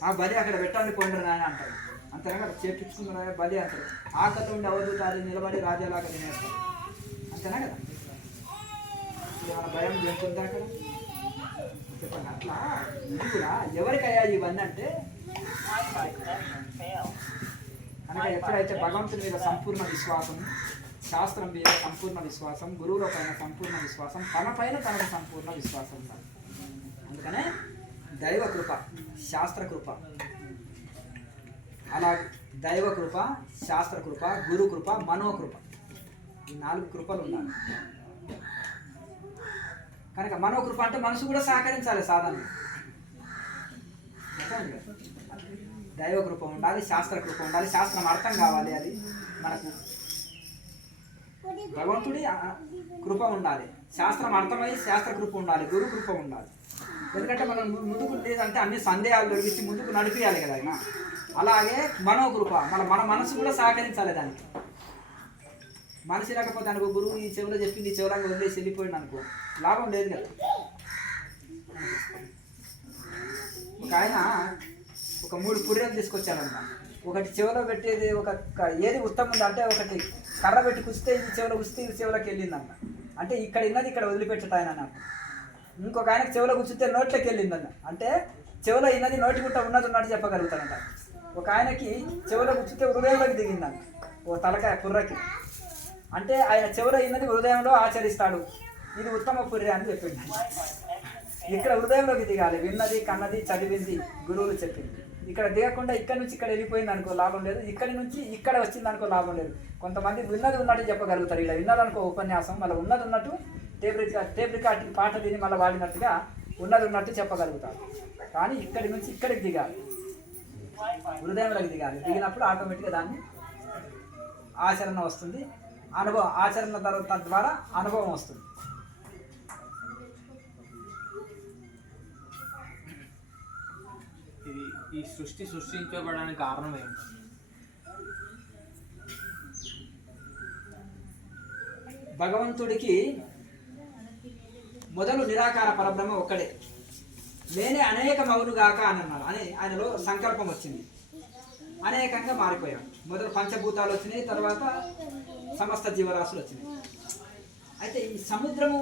ఆ బలి అక్కడ పెట్టండి పోండ్రు నాయన అంటారు, అంతేనా కదా. చేపించుకున్న బలి అంటారు. ఆకలి ఉండి అవధూతాలు నిలబడి రాజాలాగా తినేస్తారు, అంతేనా కదా. ఏమైనా భయం జంతుందా అక్కడ చెప్పండి. అట్లా ఇది కూడా ఎవరికయ్యా ఇవన్నీ అంటే కనుక ఎప్పుడైతే భగవంతుని మీద సంపూర్ణ విశ్వాసం, శాస్త్రం మీద సంపూర్ణ విశ్వాసం, గురువుల పైన సంపూర్ణ విశ్వాసం, తన పైన తనకు సంపూర్ణ విశ్వాసం ఉండాలి. అందుకనే దైవ కృప, శాస్త్ర కృప, అలా దైవ కృప, శాస్త్ర కృప, గురు కృప, మనోకృప, ఈ 4 కృపలు ఉండాలి. కనుక మనోకృప అంటే మనసు కూడా సహకరించాలి సాధన. దైవ కృప ఉండాలి, శాస్త్ర కృప ఉండాలి, శాస్త్రం అర్థం కావాలి, అది మనకు భగవంతుడి కృప ఉండాలి, శాస్త్రం అర్థమై శాస్త్ర కృప ఉండాలి, గురు కృప ఉండాలి. ఎందుకంటే మనం ముందుకు లేదంటే అన్ని సందేహాలు దొరికించి ముందుకు నడిపియాలి కదా ఆయన. అలాగే మనోకృప, మన మనసు కూడా సహకరించాలి దానికి. మనిషి లేకపోతే అనుకో, గురువు ఈ చెవిలో చెప్పింది ఈ చెవులాగా వదిలేసి వెళ్ళిపోయింది అనుకో, లాభం లేదు కదా. ఒక ఆయన ఒక 3 పుర్రెలు తీసుకొచ్చాడన్న. ఒకటి చెవిలో పెట్టేది ఏది ఉత్తమం ఉంది అంటే, ఒకటి కర్ర పెట్టి కుస్తే ఇది చెవిలో కుస్తే ఇది చెవిలోకి వెళ్ళిందన్న. అంటే ఇక్కడ ఉన్నది ఇక్కడ వదిలిపెట్టట ఆయన అన్న. ఇంకొక ఆయనకి చెవిలో కూర్చుంటే నోట్లోకి వెళ్ళిందన్న. అంటే చెవిలో ఇన్నది నోటి గుట్ట ఉన్నది ఉన్నట్టు చెప్పగలుగుతానంట. ఒక ఆయనకి చెవిలో కూర్చుంటే హృదయంలోకి దిగిందన్న, ఓ తలకాయ పుర్రకి. అంటే ఆయన చెవిలో ఇన్నది హృదయంలో ఆచరిస్తాడు, ఇది ఉత్తమ పుర్రె అని చెప్పింది. ఇక్కడ హృదయంలోకి దిగాలి, విన్నది కన్నది చదివింది గురువులు చెప్పింది. ఇక్కడ దిగకుండా ఇక్కడ నుంచి ఇక్కడ వెళ్ళిపోయింది అనుకో లాభం లేదు, ఇక్కడి నుంచి ఇక్కడ వచ్చింది అనుకో లాభం లేదు. కొంతమంది ఉన్నది ఉన్నట్టు చెప్పగలుగుతారు, ఇలా విన్నదనుకో ఉపన్యాసం మళ్ళీ ఉన్నది ఉన్నట్టు టేప్ రికార్డ్ పాట విని మళ్ళీ వాడినట్టుగా ఉన్నది ఉన్నట్టు చెప్పగలుగుతారు. కానీ ఇక్కడి నుంచి ఇక్కడికి దిగాలి, హృదయంలోకి దిగాలి. దిగినప్పుడు ఆటోమేటిక్గా దాన్ని ఆచరణ వస్తుంది, అనుభవం ఆచరణ ద్వారా అనుభవం వస్తుంది. ఇది ఈ సృష్టి సృష్టించబడడానికి కారణం ఏంటి? భగవంతుడికి మొదలు నిరాకార పరబ్రహ్మ ఒక్కడే, నేనే అనేకమవునుగాక అని అన్నాడు. అని ఆయనలో సంకల్పం వచ్చింది, అనేకంగా మారిపోయాడు. మొదలు పంచభూతాలు వచ్చినాయి, తర్వాత సమస్త జీవరాశులు వచ్చినాయి. అయితే ఈ సముద్రము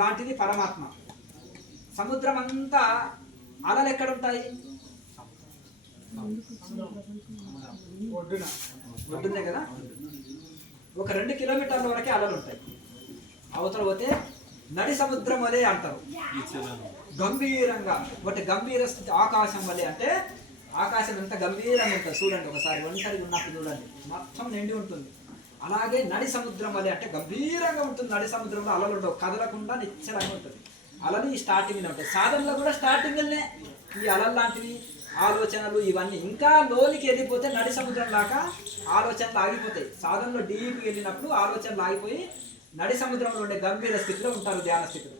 లాంటిది పరమాత్మ. సముద్రం అంతా అలలు ఎక్కడుంటాయి? ఒడ్డునే కదా. ఒక 2 కిలోమీటర్ల వరకే అలలు ఉంటాయి. అవతల పోతే నడి సముద్రం వలె అంటారు, గంభీరంగా. ఒకటి గంభీర స్థితి ఆకాశం వలె, అంటే ఆకాశం ఎంత గంభీరంగా ఉంటుంది చూడండి, ఒకసారి ఒంటరిగా ఉన్నప్పుడు చూడండి, మొత్తం నిండి ఉంటుంది. అలాగే నడి సముద్రం వలె అంటే గంభీరంగా ఉంటుంది. నడి సముద్రంలో అలలు ఉండవు, కదలకుండా నిశ్చలంగా ఉంటుంది. అలలు ఈ స్టార్టింగ్లో ఉంటాయి. సాధనలో కూడా స్టార్టింగ్లోనే ఈ అలలు లాంటివి ఆలోచనలు ఇవన్నీ. ఇంకా లోనికి వెళ్ళిపోతే నడి సముద్రం దాకా ఆలోచనలు ఆగిపోతాయి. సాధనలో డీప్కి వెళ్ళినప్పుడు ఆలోచనలు ఆగిపోయి నడి సముద్రంలో ఉండే గంభీర స్థితిలో ఉంటారు, ధ్యాన స్థితిలో.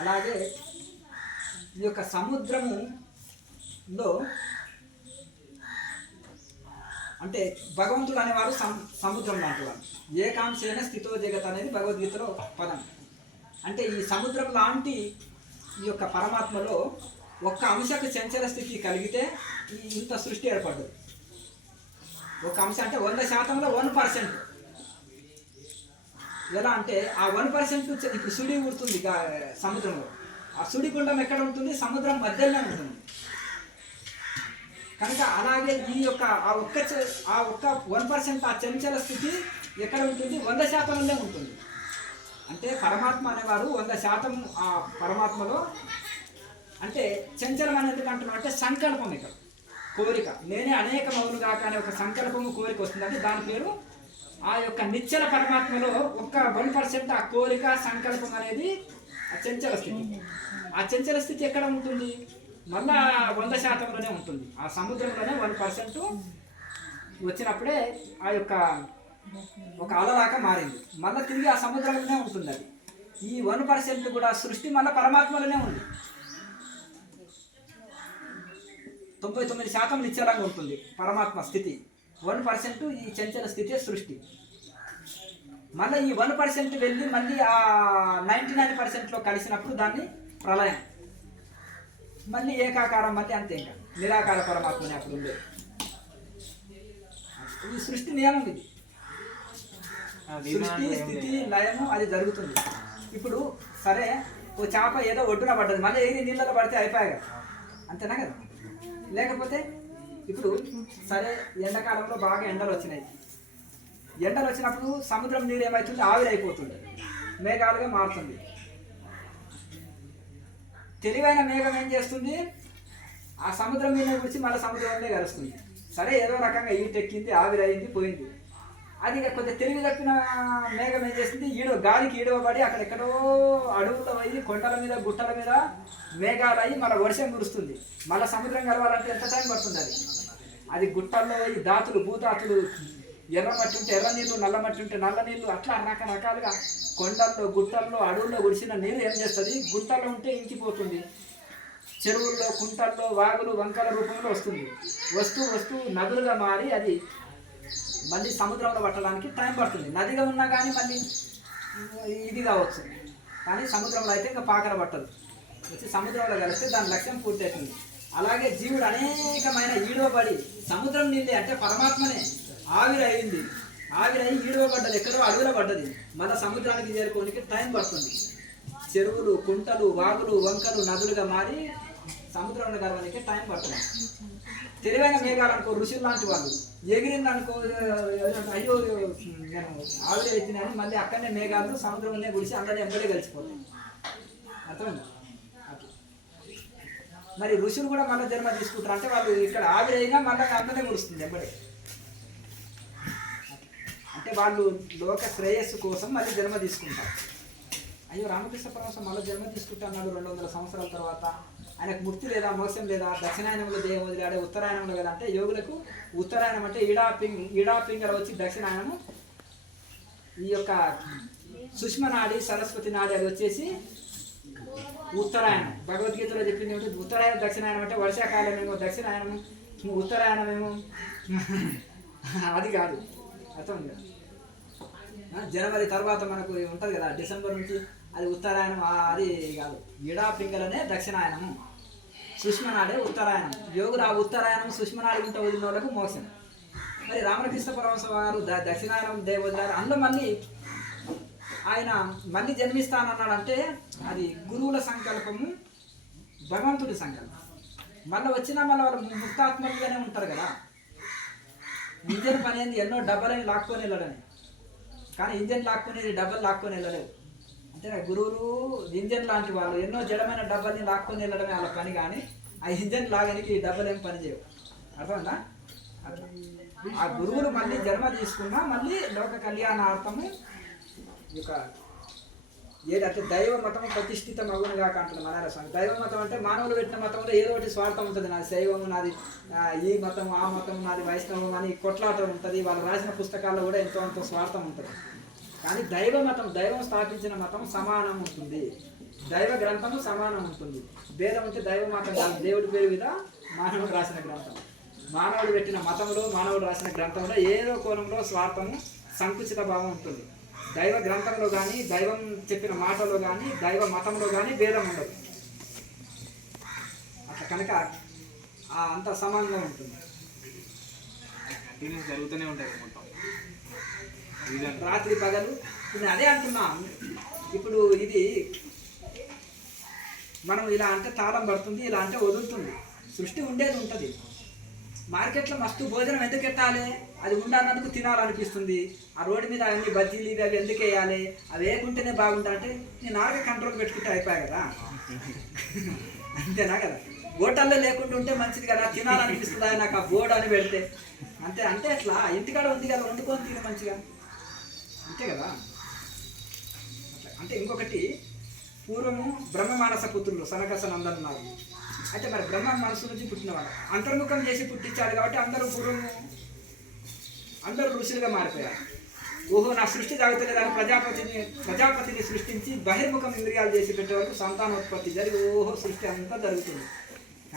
అలాగే ఈ యొక్క సముద్రములో అంటే భగవంతుడు అనేవారు సముద్రం లాంటి వారు. ఏకాంశేన స్థితో జగత్ అనేది భగవద్గీతలో పదం. అంటే ఈ సముద్రం లాంటి ఈ యొక్క పరమాత్మలో ఒక్క అంశకు చంచల స్థితి కలిగితే ఇంత సృష్టి ఏర్పడ్డది. ఒక అంశం అంటే 100%లో 1%. ఎలా అంటే ఆ 1% ఇప్పుడు సుడి ఊరుతుంది సముద్రంలో. ఆ సుడి గుండం ఎక్కడ ఉంటుంది? సముద్రం మధ్యలోనే ఉంటుంది. కనుక అలాగే ఈ యొక్క ఆ ఒక్క 1% ఆ చంచల స్థితి ఎక్కడ ఉంటుంది? 100%లోనే ఉంటుంది. అంటే పరమాత్మ అనేవారు 100% ఆ పరమాత్మలో. అంటే చంచలం అని ఎందుకు అంటున్నాం అంటే సంకల్పం, ఇక్కడ కోరిక. నేనే అనేకమవునుగాక అనే ఒక సంకల్పము కోరిక వస్తుందంటే దాని పేరు. ఆ యొక్క నిశ్చల పరమాత్మలో ఒక్క 1% ఆ కోరిక సంకల్పం అనేది ఆ చంచల స్థితి. ఆ చంచల స్థితి ఎక్కడ ఉంటుంది? మళ్ళా 100%లోనే ఉంటుంది. ఆ సముద్రంలోనే 1% వచ్చినప్పుడే ఆ యొక్క ఒక అలలాగా మారింది. మళ్ళీ తిరిగి ఆ సముద్రంలోనే ఉంటుంది. అది ఈ 1% కూడా సృష్టి మళ్ళీ పరమాత్మలోనే ఉంది. 99% నిశ్చలంగా ఉంటుంది పరమాత్మ స్థితి. 1% ఈ చంచల స్థితి సృష్టి. మళ్ళీ ఈ 1% వెళ్ళి మళ్ళీ ఆ 99%లో కలిసినప్పుడు దాన్ని ప్రళయం. మళ్ళీ ఏకాకారం, మళ్ళీ అంతే. ఇంకా నిరాకార పరమాత్మని అప్పుడు ఉండేది. ఈ సృష్టి నియమం ఇది. సృష్టి స్థితి లయము అది జరుగుతుంది. ఇప్పుడు సరే ఓ చేప ఏదో ఒడ్డున పడ్డది, మళ్ళీ ఎగిరి నీళ్ళలో పడితే అయిపోయాయి కదా, అంతేనా కదా? లేకపోతే ఇప్పుడు సరే ఎండాకాలంలో బాగా ఎండలు వచ్చినాయి. ఎండలు వచ్చినప్పుడు సముద్రం నీరు ఏమవుతుంది? ఆవిరైపోతుంది, మేఘాలుగా మారుతుంది. తెలివైన మేఘం ఏం చేస్తుంది? ఆ సముద్రం మీద గురించి మళ్ళీ సముద్రంలో కలుస్తుంది. సరే ఏదో రకంగా ఈటెక్కింది, ఆవిరైంది, పోయింది. అది కొద్దిగా తెలివి తప్పిన మేఘం ఏం చేస్తుంది? గాలికి ఈడవబడి అక్కడెక్కడో అడవుల్లో పోయి కొండల మీద గుట్టల మీద మేఘాలు అయ్యి మళ్ళీ వర్షం కురుస్తుంది. మళ్ళీ సముద్రం కలవాలంటే ఎంత టైం పడుతుంది? అది గుట్టల్లో పోయి దాతులు భూతాతులు, ఎర్ర మట్టి ఉంటే ఎర్ర నీళ్ళు, నల్ల మట్టి ఉంటే నల్ల నీళ్ళు, అట్లా రకరకాలుగా కొండల్లో గుట్టల్లో అడవుల్లో కురిసిన నీరు ఏం చేస్తుంది? గుట్టల్లో ఉంటే ఇంకిపోతుంది, చెరువుల్లో కుంటల్లో వాగులు వంకల రూపంలో వస్తుంది. వస్తూ నదులుగా మారి అది మళ్ళీ సముద్రంలో పట్టడానికి టైం పడుతుంది. నదిగా ఉన్నా కానీ మళ్ళీ ఇది కావచ్చు, కానీ సముద్రంలో అయితే ఇంకా పాకర పట్టదు. వచ్చి సముద్రంలో కలిస్తే దాని లక్ష్యం పూర్తి అవుతుంది. అలాగే జీవుడు అనేకమైన ఈడవబడి సముద్రం నీళ్ళే అంటే పరమాత్మనే ఆవిరయింది. ఆవిరయి ఈడవబడ్డది, ఎక్కడో అడవిలో పడ్డది. మళ్ళీ సముద్రానికి చేరుకోనికి టైం పడుతుంది. చెరువులు కుంటలు వాగులు వంకలు నదులుగా మారి సముద్రంలో కలవడానికి టైం పడుతుంది. తెలివైన మేఘాలు అనుకో, ఋషులు లాంటి వాళ్ళు ఎగిరింది అనుకో, అయ్యో నేను ఆవిడ ఎత్తినాను, మళ్ళీ అక్కడనే మేఘాలు సముద్రంలోనే గుడిసి అందరినీ ఎంబడే కలిసిపోతాయి. అర్థమైంది? మరి ఋషులు కూడా మళ్ళీ జన్మ తీసుకుంటారు అంటే వాళ్ళు ఇక్కడ ఆవిరైనా మళ్ళీ అందనే కురుస్తుంది ఎంబడే. అంటే వాళ్ళు లోక శ్రేయస్సు కోసం మళ్ళీ జన్మ తీసుకుంటారు. అయ్యో రామకృష్ణ పరమహంస మళ్ళీ జన్మ తీసుకుంటా అన్నాడు 200 సంవత్సరాల తర్వాత, ఆయనకు ముక్తి లేదా మోక్షం లేదా, దక్షిణాయనంలో దేహం వదిలాడే ఉత్తరాయణంలో కదా అంటే యోగులకు ఉత్తరాయణం అంటే ఈడాపింగర వచ్చి దక్షిణాయనము, ఈ యొక్క సుష్మ నాడి సరస్వతి నాడి అది వచ్చేసి ఉత్తరాయణం. భగవద్గీతలో చెప్పింది ఏమిటి, ఉత్తరాయణం దక్షిణాయనం అంటే వర్షాకాలం ఏమో దక్షిణాయనము, ఉత్తరాయణం ఏమో అది కాదు, అర్థం కదా. జనవరి తర్వాత మనకు ఉంటుంది కదా డిసెంబర్ నుంచి, అది ఉత్తరాయణం అది కాదు, ఈడాపింగలనే దక్షిణాయనము, సుష్మనాడే ఉత్తరాయణం. యోగులు ఆ ఉత్తరాయణం సుష్మనాడి గుంట వదిలిన వాళ్ళకు మోక్షం. మరి రామకృష్ణ పరమహంస గారు దక్షిణాయనం వదిలారు. అందులో మళ్ళీ ఆయన మళ్ళీ జన్మిస్తానన్నాడంటే అది గురువుల సంకల్పము, భగవంతుడి సంకల్పం. మళ్ళీ వచ్చినా మళ్ళీ వాళ్ళు ముక్తాత్మకులుగానే ఉంటారు కదా. ఇంజన్ పని ఏంది, ఎన్నో డబ్బలని లాక్కొని వెళ్ళడమే, కానీ ఇంజన్ లాక్కునేది డబ్బలు లాక్కొని వెళ్ళలేవు. అంటే గురువులు ఇంజన్ లాంటి వాళ్ళు, ఎన్నో జడమైన డబ్బల్ని లాక్కొని వెళ్ళడమే వాళ్ళ పని, కానీ ఆ ఇంజన్ లాగనికి ఈ డబ్బలు ఏం పని చేయవు. అర్థమైందా? అట్లా ఆ గురువులు మళ్ళీ జన్మ తీసుకున్నా మళ్ళీ లోక కళ్యాణార్థము ఇక ఏదంటే దైవ మతము ప్రతిష్ఠితం అగునుగా అంటుంది మనార స్వామి. దైవ మతం అంటే మానవులు పెట్టిన మతంలో ఏదో ఒకటి స్వార్థం ఉంటుంది. నాది శైవము, నాది ఈ మతం, ఆ మతం, నాది వైష్ణవం అని కొట్లాట ఉంటుంది. వాళ్ళు రాసిన పుస్తకాల్లో కూడా ఎంతో అంత స్వార్థం ఉంటుంది. కానీ దైవ మతం, దైవం స్థాపించిన మతం సమానం ఉంటుంది, దైవ గ్రంథము సమానం ఉంటుంది. భేదం అంటే దైవ మతం కాదు, దేవుడి పేరు మీద మానవుడు రాసిన గ్రంథం. మానవుడు పెట్టిన మతంలో, మానవుడు రాసిన గ్రంథంలో ఏదో కోణంలో స్వార్థము, సంకుచిత భావం ఉంటుంది. దైవ గ్రంథంలో కానీ, దైవం చెప్పిన మాటలో కానీ, దైవ మతంలో కానీ భేదం ఉండదు. అట్లా కనుక అంత సమానంగా ఉంటుంది. కంటిన్యూస్ జరుగుతూనే ఉంటాయి మొత్తం రాత్రి పగలు. నేను అదే అంటున్నా, ఇప్పుడు ఇది మనం ఇలా అంటే తాళం పడుతుంది, ఇలా అంటే వదులుతుంది. సృష్టి ఉండేది ఉంటుంది. మార్కెట్లో మస్తు భోజనం ఎందుకు పెట్టాలి, అది ఉండన్నందుకు తినాలనిపిస్తుంది. ఆ రోడ్డు మీద అన్ని బజ్జీలు ఇవి అవి ఎందుకు వేయాలి, అవి వేయకుంటేనే బాగుంటా అంటే నేను ఆర్గ కంట్రోల్ పెట్టుకుంటే అయిపోయా కదా. అంతేనా కదా. హోటల్లో లేకుండా ఉంటే మంచిది కదా, తినాలనిపిస్తుందా నాకు ఆ బోర్డు అని పెడితే అంతే. అంటే అట్లా ఇంటికాడ ఉంది కదా, వండుకొని తిని మంచిగా, అంతే కదా. అట్లా అంటే ఇంకొకటి, పూర్వము బ్రహ్మ మానస పుత్రులు సనక సనందన్ ఉన్నారు. అయితే మరి బ్రహ్మ మనసు నుంచి పుట్టినవాడు, అంతర్ముఖం చేసి పుట్టించాడు కాబట్టి అందరూ ఋషులుగా మారిపోయారు. ఓహో నా సృష్టి జరుగుతలేదని ప్రజాపతిని సృష్టించి బహిర్ముఖం ఇంద్రియాలు చేసి పెట్టే వరకు సంతానోత్పత్తి జరిగి ఓహో సృష్టి అంతా జరుగుతుంది.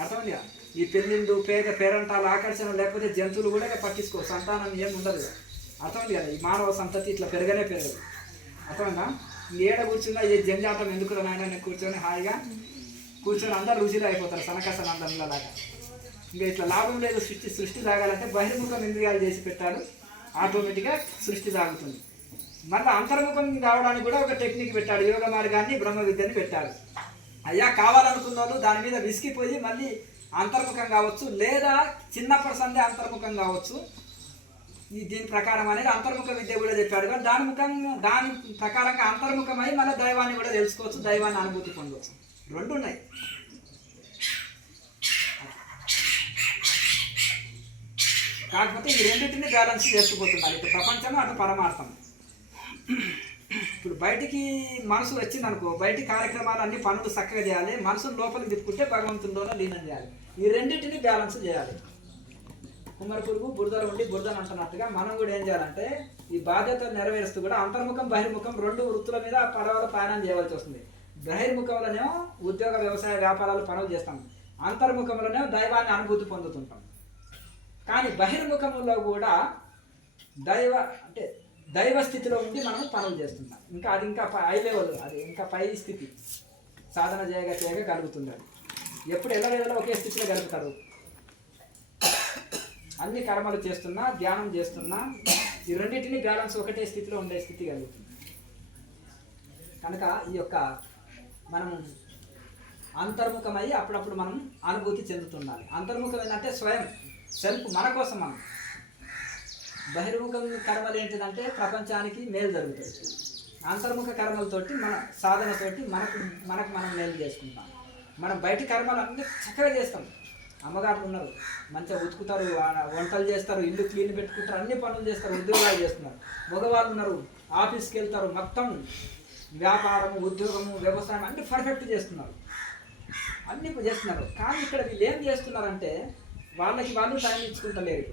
అర్థమైంది. ఈ పెళ్ళిళ్ళు, పేరంటాలు, ఆకర్షణ లేకపోతే జంతువులు కూడా పట్టించుకో, సంతానం ఏం ఉండదు. అర్థమైంది కదా. ఈ మానవ సంతతి ఇట్లా పెరగనే పెరగదు. అర్థమైందా. ఏడ కూర్చున్నా ఏ జంజాతం ఎందుకు నాయన, కూర్చొని హాయిగా కూర్చొని అందరూ రుచిలో అయిపోతారు సనకసనందనలాగా. ఇంకా ఇట్లా లాభం లేదు. సృష్టి తాగాలంటే బహిర్ముఖం ఇంద్రియాలు చేసి పెట్టాడు, ఆటోమేటిక్గా సృష్టి తాగుతుంది. మళ్ళీ అంతర్ముఖం కావడానికి కూడా ఒక టెక్నిక్ పెట్టాడు, యోగ మార్గాన్ని, బ్రహ్మ విద్యని పెట్టాడు. అయ్యా కావాలనుకున్న వాళ్ళు దాని మీద విసిగిపోయి మళ్ళీ అంతర్ముఖం కావచ్చు, లేదా చిన్నప్పటి సందే అంతర్ముఖం కావచ్చు. దీని ప్రకారం అనేది అంతర్ముఖ విద్య కూడా చెప్పాడు. కానీ దాని ప్రకారంగా అంతర్ముఖమై మళ్ళీ దైవాన్ని కూడా తెలుసుకోవచ్చు, దైవాన్ని అనుభూతి పొందవచ్చు. రెండు ఉన్నాయి. కాకపోతే ఈ రెండింటిని బ్యాలెన్స్ చేసుకుపోతున్నారు. ఇటు ప్రపంచం, అటు పరమార్థం. ఇప్పుడు బయటికి మనసు వచ్చింది అనుకో, బయటి కార్యక్రమాలు అన్ని పనులు చక్కగా చేయాలి, మనసును లోపలికి తిప్పుకుంటే భగవంతుడిలోనే లీనం చేయాలి. ఈ రెండింటిని బ్యాలెన్స్ చేయాలి. కుమ్మరి పురుగు బురదలో ఉండి బురదను అంటున్నట్టుగా మనం కూడా ఏం చేయాలంటే ఈ బాధ్యతలు నెరవేరుస్తూ కూడా అంతర్ముఖం, బహిర్ముఖం రెండు వృత్తుల మీద పడవల ప్రయాణం చేయవలసి వస్తుంది. బహిర్ముఖంలోనేమో ఉద్యోగ, వ్యవసాయ, వ్యాపారాలు పనులు చేస్తాం, అంతర్ముఖంలోనేమో దైవాన్ని అనుభూతి పొందుతుంటాం. కానీ బహిర్ముఖంలో కూడా దైవ స్థితిలో ఉండి మనం పనులు చేస్తున్నాం. అది ఇంకా హై లెవెల్, అది ఇంకా పై స్థితి. సాధన చేయగా కలుగుతుంది. అది ఎప్పుడు ఎల్లవేళలో ఒకే స్థితిలో కలుగుతారు. అన్ని కర్మలు చేస్తున్నా, ధ్యానం చేస్తున్నా, ఈ రెండింటిని బ్యాలెన్స్ ఒకటే స్థితిలో ఉండే స్థితి కలుగుతుంది. కనుక ఈ యొక్క మనం అంతర్ముఖమై అప్పుడప్పుడు మనం అనుభూతి చెందుతుండాలి. అంతర్ముఖం ఏంటంటే స్వయం, సెల్ఫ్, మన కోసం మనం. బహిర్ముఖం కర్మలు ఏంటిదంటే ప్రపంచానికి మేలు జరుగుతుంది. అంతర్ముఖ కర్మలతోటి మన సాధనతోటి మనకు మనం మేలు చేసుకుంటాం. మనం బయట కర్మలు అన్నీ చక్కగా చేస్తాం. అమ్మగారులు ఉన్నారు, మంచిగా ఉతుకుతారు, వంటలు చేస్తారు, ఇల్లు క్లీన్ పెట్టుకుంటారు, అన్ని పనులు చేస్తారు, ఉద్యోగాలు చేస్తున్నారు. మగవాళ్ళు ఉన్నారు, ఆఫీస్కి వెళ్తారు, మొత్తం వ్యాపారము, ఉద్యోగము, వ్యవసాయం అన్ని పర్ఫెక్ట్ చేస్తున్నారు, అన్నీ చేస్తున్నారు. కానీ ఇక్కడ వీళ్ళు ఏం చేస్తున్నారంటే వాళ్ళకి వాళ్ళు టైం ఇచ్చుకుంటలేరు.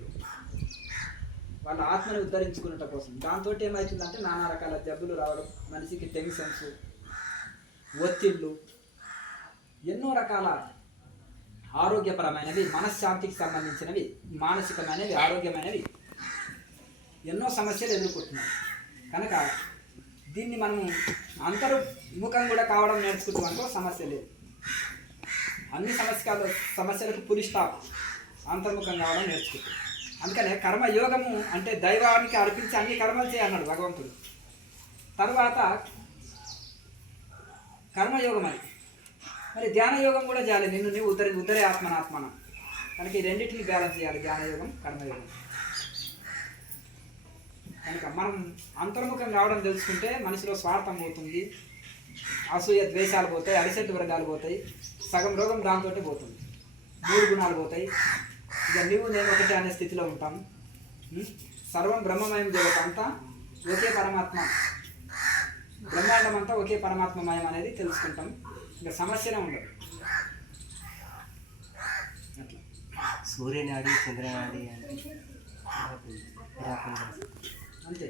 ఇప్పుడు వాళ్ళ ఆత్మని ఉద్ధరించుకున్నట కోసం దాంతో ఏమవుతుందంటే నానా రకాల జబ్బులు రావడం, మనిషికి టెన్షన్స్, ఒత్తిళ్ళు, ఎన్నో రకాల ఆరోగ్యపరమైనవి, మనశ్శాంతికి సంబంధించినవి, మానసికమైనవి, ఆరోగ్యమైనవి ఎన్నో సమస్యలు ఎదుర్కొంటున్నాం. కనుక దీన్ని మనం అంతర్ముఖం కూడా కావడం నేర్చుకుంటామంటూ సమస్య లేదు. అన్ని సమస్యలకు పులి స్టాప్ అంతర్ముఖం కావడం నేర్చుకుంటాం. అందుకనే కర్మయోగము అంటే దైవానికి అర్పించి అన్ని కర్మలు చేయన్నాడు భగవంతుడు. తర్వాత కర్మయోగం అని మరి ధ్యాన యోగం కూడా చేయాలి. నిన్ను నీవు ఉద్ధరే ఆత్మన. కనుక ఈ రెండింటిని బ్యాలెన్స్ చేయాలి, ధ్యానయోగం, కర్మయోగం. కనుక మనం అంతర్ముఖం కావడం తెలుసుకుంటే మనిషిలో స్వార్థం పోతుంది, అసూయ ద్వేషాలు పోతాయి, అరిసెట్టు వర్గాలు పోతాయి, సగం రోగం దాంతో పోతుంది, 3 గుణాలు పోతాయి. ఇక నీవు నేను ఒకటే అనే స్థితిలో ఉంటాం. సర్వం బ్రహ్మమయం జగత్ అంతా ఒకే పరమాత్మ, బ్రహ్మాండం అంతా ఒకే పరమాత్మమయం అనేది తెలుసుకుంటాం. ఇంకా సమస్యనే ఉండదు. అట్లా సూర్యనాడి చంద్రనాడి అంతే.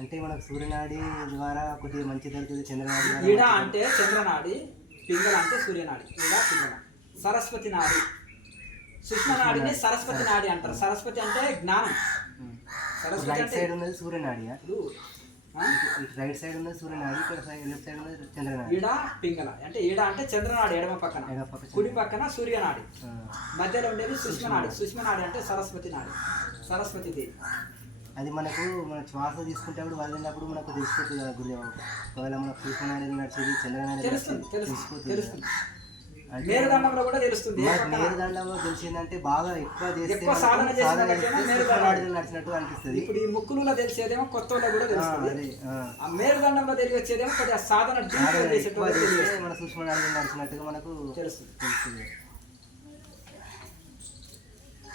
అంటే మనకు సూర్యనాడి ద్వారా కొద్దిగా మంచి జరుగుతుంది, చంద్రనాడి ఈడ అంటే చంద్రనాడి, పింగళ అంటే సూర్యనాడి. ఈడ పింగళ. సరస్వతి నాడి, సుష్మనాడిని సరస్వతి నాడి అంటారు. సరస్వతి అంటే జ్ఞానం. సరస్వతి రైట్ అంటే సైడ్ ఉన్నది సూర్యనాడి, ఇప్పుడు రైట్ సైడ్ ఉన్నది సూర్యనాడి, ఇక్కడ లెఫ్ట్ సైడ్ ఉన్నది చంద్రనాడి. ఈడ పింగళ అంటే ఈడ అంటే చంద్రనాడి ఎడమ పక్కన, కుడి పక్కన సూర్యనాడి, మధ్యలో ఉండేది సుష్మనాడి. సుష్మనాడి అంటే సరస్వతి నాడి, సరస్వతి దేవి. అది మనకు మన శ్వాస తీసుకుంటేప్పుడు వదిలినప్పుడు మనకు తెలిసిపోతుంది కదా గురుదేవ. ఒకవేళ మనకు సూర్యనాడి నడిచేది చంద్రనాడి తెలుస్తుంది. మేరుదండంలో కూడా తెలుస్తుంది. మేరుదండంలో తెలిసిందంటే బాగా ఎక్కువ సాధన నడిచినట్టు అనిపిస్తుంది. ఇప్పుడు ఈ ముక్కులలో తెలిసేదేమో కొత్త కూడా తెలుస్తుంది. ఆ మేరుదండంలో తెలిసి వచ్చేదేమో కొద్దిగా సాధన మన సూక్ష్మనాడి నడిచినట్టుగా మనకు తెలుస్తుంది.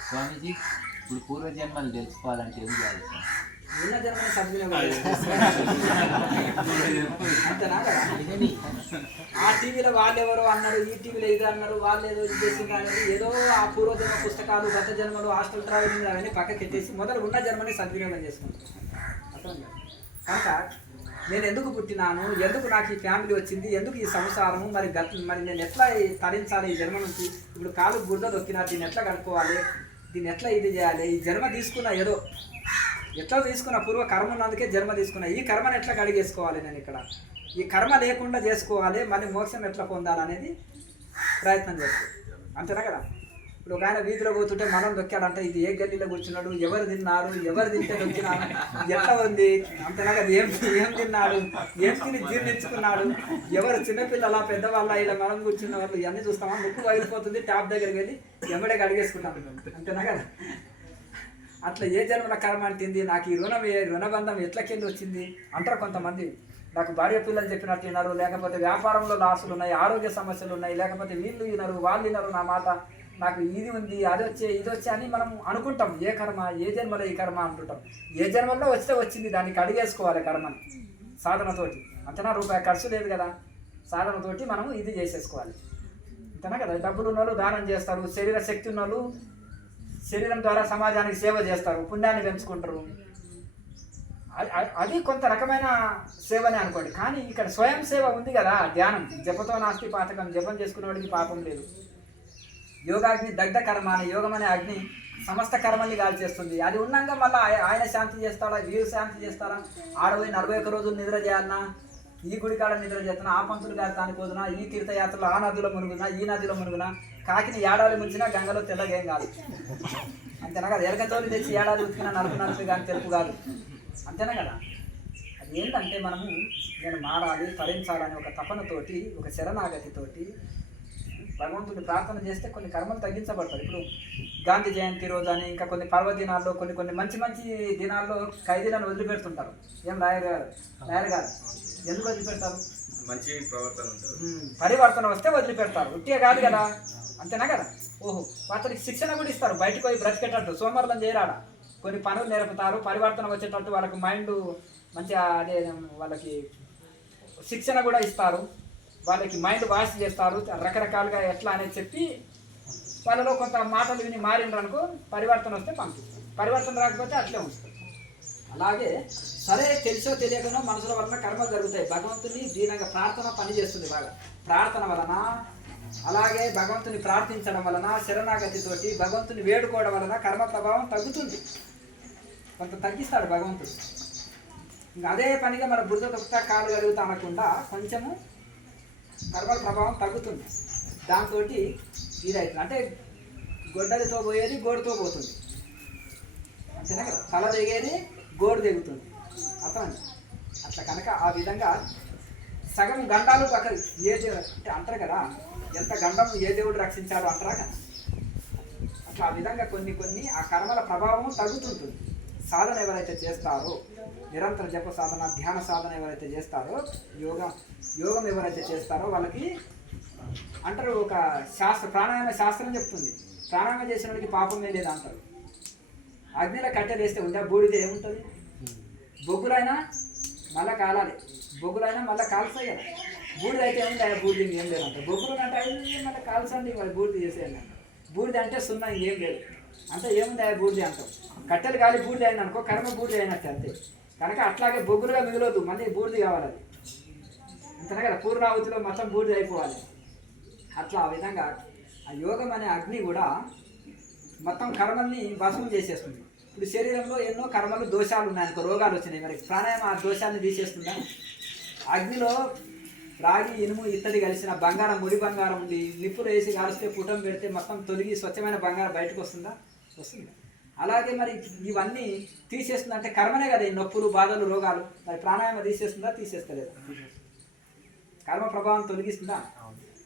స్వామీజీ, ఇప్పుడు పూర్వజన్మలు తెలుసుకోవాలంటే ఏం చేయాలి? ఉన్న జన్మని సద్వినియోగం అంతేనా కదా. ఆ టీవీలో వాళ్ళెవరో అన్నారు, ఈ టీవీలో ఇది అన్నారు, వాళ్ళు ఏదో ఇది చేసింది అనేది ఏదో ఆ పూర్వజన్మ పుస్తకాలు, గత జన్మలు, హాస్టల్ ట్రావెలింగ్ అవన్నీ పక్కకెట్టేసి మొదలు ఉన్న జన్మని సద్వినియోగం చేసుకుంటాం. అర్థం కాదు. కనుక నేను ఎందుకు పుట్టినాను, ఎందుకు నాకు ఈ ఫ్యామిలీ వచ్చింది, ఎందుకు ఈ సంసారము, మరి నేను ఎట్లా తరించాలి ఈ జన్మ నుంచి? ఇప్పుడు కాలు బురద దొక్కినా దీన్ని ఎట్లా కడుక్కోవాలి, దీన్ని ఎట్లా ఇది చేయాలి, ఈ జన్మ తీసుకున్నా ఏదో ఎట్లా తీసుకున్నా, పూర్వ కర్మ ఉన్నందుకే జన్మ తీసుకున్నా, ఈ కర్మను ఎట్లా కడిగేసుకోవాలి, నేను ఇక్కడ ఈ కర్మ లేకుండా చేసుకోవాలి, మళ్ళీ మోక్షం ఎట్లా పొందాలనేది ప్రయత్నం చేస్తాను. అంతేనా కదా. ఇప్పుడు ఒక ఆయన వీధిలో పోతుంటే మనం దొక్కాడంటే ఇది ఏ గల్లీలో కూర్చున్నాడు, ఎవరు తిన్నారు, ఎవరు తింటే దొక్కినాడు, ఎట్లా ఉంది, అంతేనా కదా. ఏం తిన్నాడు, ఏం తిని జీర్ణించుకున్నాడు, ఎవరు చిన్నపిల్లల పెద్దవాళ్ళ ఇలా మనం కూర్చున్న వాళ్ళు ఇవన్నీ చూస్తామా. ముక్కు వదిలిపోతుంది, ట్యాప్ దగ్గరికి వెళ్ళి ఎమ్మడే కడిగేసుకుంటాం. అంతేనా కదా. అట్లా ఏ జన్మల కర్మ అంటింది, నాకు ఈ రుణబంధం ఎట్లకెళ్ళి వచ్చింది అంటారు కొంతమంది. నాకు భార్య పిల్లలు చెప్పినట్టు వినరు, లేకపోతే వ్యాపారంలో లాసులు ఉన్నాయి, ఆరోగ్య సమస్యలు ఉన్నాయి, లేకపోతే వీళ్ళు వినరు, వాళ్ళు వినరు నా మాట, నాకు ఇది ఉంది, అది వచ్చే, ఇది వచ్చే అని మనం అనుకుంటాం. ఏ కర్మ, ఏ జన్మలో ఈ కర్మ అంటుంటాం. ఏ జన్మలో వస్తే వచ్చింది, దాన్ని కడిగేసుకోవాలి కర్మని సాధనతోటి. అంతేనా. రూపాయి ఖర్చు లేదు కదా, సాధనతోటి మనం ఇది చేసేసుకోవాలి. అంతేనా కదా. డబ్బులు ఉన్న వాళ్ళు దానం చేస్తారు, శరీర శక్తి ఉన్న వాళ్ళు శరీరం ద్వారా సమాజానికి సేవ చేస్తారు, పుణ్యాన్ని పెంచుకుంటారు. అది కొంత రకమైన సేవనే అనుకోండి. కానీ ఇక్కడ స్వయం సేవ ఉంది కదా, ధ్యానం. జపతో నాస్తి పాతకం, జపం చేసుకునేవాడికి పాపం లేదు. యోగాగ్ని దగ్ధ కర్మ అని, యోగం అనే అగ్ని సమస్త కర్మల్ని కాల్చేస్తుంది. అది ఉన్నాక మళ్ళీ ఆయన శాంతి చేస్తాడా, వీరు శాంతి చేస్తారా, 41 రోజులు నిద్ర చేయాలన్నా, ఈ గుడి కాడ నిద్ర చేస్తున్నా, ఆ పంతులు గారి తానికి పోదునా, ఈ తీర్థయాత్రలో ఆ నదిలో మునుగునా, ఈ నదిలో మునుగునా, కాకిని ఏడాది ముంచినా గంగలో తెల్లగేం కాదు. అంతేనా కదా. ఎరకతోని తెచ్చి ఏడాది ఉతికినా నలుపు కానీ తెలుపు కాదు. అంతేనా కదా. అది ఏంటంటే మనము నేను మారాలి, తరించాలని ఒక తపనతోటి, ఒక శరణాగతితోటి భగవంతుని ప్రార్థన చేస్తే కొన్ని కర్మలు తగ్గించబడతాయి. ఇప్పుడు గాంధీ జయంతి రోజు అని ఇంకా కొన్ని పర్వదినాల్లో కొన్ని మంచి మంచి దినాల్లో ఖైదీలను వదిలిపెడుతుంటారు. ఏం లాయర్ గారు ఎందుకు వదిలిపెడతారు? మంచి ప్రవర్తన ఉంటుంది. పరివర్తన వస్తే వదిలిపెడతారు, ఉట్టిగా కాదు కదా, అంతేనా కదా. ఓహో, అతనికి శిక్షణ కూడా ఇస్తారు, బయటకు పోయి బ్రతికేటట్టు సోమవారం చేయరాడా, కొన్ని పనులు నేర్పుతారు, పరివర్తన వచ్చేటట్టు వాళ్ళకి మైండ్ మంచిగా అదే వాళ్ళకి శిక్షణ కూడా ఇస్తారు, వాళ్ళకి మైండ్ వాష్ చేస్తారు రకరకాలుగా ఎట్లా అనేది చెప్పి వాళ్ళలో కొంత మాటలు విని మారిండ్రనుకో పరివర్తన వస్తే పంపిస్తారు, పరివర్తన రాకపోతే అట్లే ఉంటుంది. అలాగే సరే తెలిసో తెలియకనో మనసుల వలన కర్మలు జరుగుతాయి. భగవంతుని దీనంగా ప్రార్థన పని చేస్తుంది బాగా. ప్రార్థన వలన అలాగే భగవంతుని ప్రార్థించడం వలన శరణాగతితోటి భగవంతుని వేడుకోవడం వలన కర్మ ప్రభావం తగ్గుతుంది, కొంత తగ్గిస్తాడు భగవంతుడు. ఇంకా అదే పనిగా మన బుద్ధ తొక్త కాలు కలుగుతా అనకుండా కొంచెము కర్మల ప్రభావం తగ్గుతుంది. దాంతో ఇదవుతుంది, అంటే గొడ్డలితో పోయేది గోడుతో పోతుంది, అంతేనా కదా. తల దిగేది గోడు దిగుతుంది, అర్థమైంది. అట్లా కనుక ఆ విధంగా సగం గండాలు పక్కన ఏ దేవుడు అంటే అంటారు కదా, ఎంత గండం ఏ దేవుడు రక్షించాడు అంటారా కదా. అట్లా ఆ విధంగా కొన్ని ఆ కర్మల ప్రభావం తగ్గుతుంటుంది. సాధన ఎవరైతే చేస్తారో, నిరంతర జప సాధన ధ్యాన సాధన ఎవరైతే చేస్తారో, యోగం ఎవరైతే చేస్తారో వాళ్ళకి అంటారు, ఒక ప్రాణాయామ శాస్త్రం చెప్తుంది, ప్రాణాయామం చేసిన వాడికి పాపమే లేదు అంటారు. అగ్నిలో కట్టెలు వేస్తే ఉందా, బూడిద ఏముంటుంది, బొగ్గులైనా మళ్ళీ కాలాలి, బొగ్గులైనా మళ్ళీ కాల్స్తాయి కదా. బూడిద అయితే ఏముంది, బూడిద ఏం లేదు అంటారు. బొగ్గులు అంటే మళ్ళీ కాల్చండి వాళ్ళు బూడిద చేసేయండి అంటారు. బూడిద అంటే సున్నా ఇంకేం లేదు అంటే ఏముంది బూడిద అంటాం. కట్టెలు గాలి బూడిద అయింది అనుకో, కర్మ బూడిద అయినట్టు అంతే. కనుక అట్లాగే బొగ్గులుగా మిగలొద్దు, మళ్ళీ బూడిద కావాలి, అది అంతనే కదా. పూర్ణావతిలో మొత్తం బూడిద అయిపోవాలి. అట్లా ఆ విధంగా ఆ యోగం అనే అగ్ని కూడా మొత్తం కర్మల్ని భస్మం చేసేస్తుంది. ఇప్పుడు శరీరంలో ఎన్నో కర్మలు దోషాలు ఉన్నాయనుకో, రోగాలు వచ్చినాయి, మరి ప్రాణాయామం ఆ దోషాన్ని తీసేస్తుందా? అగ్నిలో రాగి ఇనుము ఇత్తడి కలిసిన బంగారం, ముడి బంగారం ఉండి నిప్పులు వేసి కాల్స్తే పుటం పెడితే మొత్తం తొలగి స్వచ్ఛమైన బంగారం బయటకు వస్తుందా? వస్తుంది. అలాగే మరి ఇవన్నీ తీసేస్తుందా అంటే కర్మనే కదా, ఈ నొప్పులు బాధలు రోగాలు. మరి ప్రాణాయామం తీసేస్తుందా? తీసేస్తలేదు. కర్మ ప్రభావం తొలగిస్తుందా?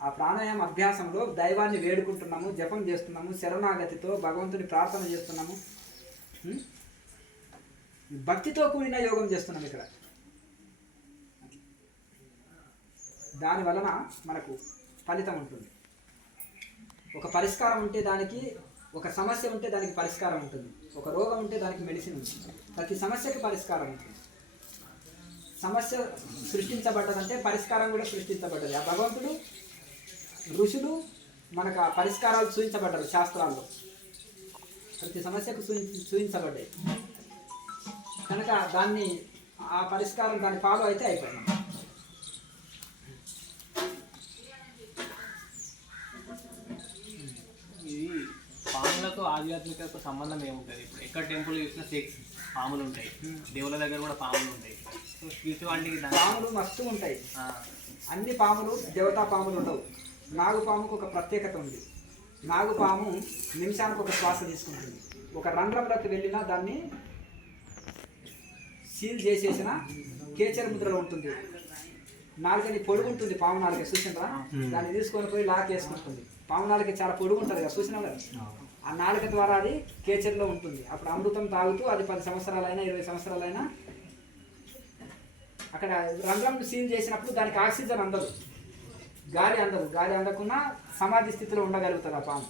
ఆ ప్రాణాయామ అభ్యాసంలో దైవాన్ని వేడుకుంటున్నాము, జపం చేస్తున్నాము, శరణాగతితో భగవంతుని ప్రార్థన చేస్తున్నాము, భక్తితో కూడిన యోగం చేస్తున్నాం ఇక్కడ. దాని వలన మనకు ఫలితం ఉంటుంది. ఒక పరిష్కారం ఉంటే దానికి, ఒక సమస్య ఉంటే దానికి పరిష్కారం ఉంటుంది, ఒక రోగం ఉంటే దానికి మెడిసిన్ ఉంటుంది. ప్రతి సమస్యకి పరిష్కారం ఉంటుంది. సమస్య సృష్టించబడ్డదంటే పరిష్కారం కూడా సృష్టించబడ్డది. ఆ భగవంతుడు, ఋషులు మనకు ఆ పరిష్కారాలు చూపించబడ్డారు శాస్త్రాల్లో, ప్రతి సమస్యకు చూపించబడ్డాయి. కనుక దాన్ని ఆ పరిష్కారం దాన్ని ఫాలో అయితే అయిపోయింది. ఇది పాములకు ఆధ్యాత్మికకు సంబంధం ఏముంటుంది? ఇప్పుడు ఎక్కడ టెంపుల్ చూసినా సేక్స్ పాములు ఉంటాయి, దేవుళ్ళ దగ్గర కూడా పాములు ఉంటాయి. సో స్పిరిచువాలిటీకి పాములు మస్తు ఉంటాయి. అన్ని పాములు దేవతా పాములు ఉండవు. నాగుపాముకు ఒక ప్రత్యేకత ఉంది. నాగుపాము నిమిషానికి ఒక శ్వాస తీసుకుంటుంది. ఒక రంధ్రంలోకి వెళ్ళినా దాన్ని సీల్ చేసేసిన కేచర ముద్రలో ఉంటుంది. నాలుగని పొడుగు ఉంటుంది, పాము నాలుగే చూసినరా, దాన్ని తీసుకొని పోయి లాక్ వేసుకుంటుంది. పాము నాలుగే చాలా పొడుగు ఉంటుంది కదా, చూసినా కదా. ఆ నాలుక ద్వారా అది కేచర్లో ఉంటుంది. అప్పుడు అమృతం తాగుతూ అది 10 సంవత్సరాలైనా 20 సంవత్సరాలైనా అక్కడ రంధ్రం సీల్ చేసినప్పుడు దానికి ఆక్సిజన్ అందదు, గాలి అందదు. గాలి అందకుండా సమాధి స్థితిలో ఉండగలుగుతుంది ఆ పాము.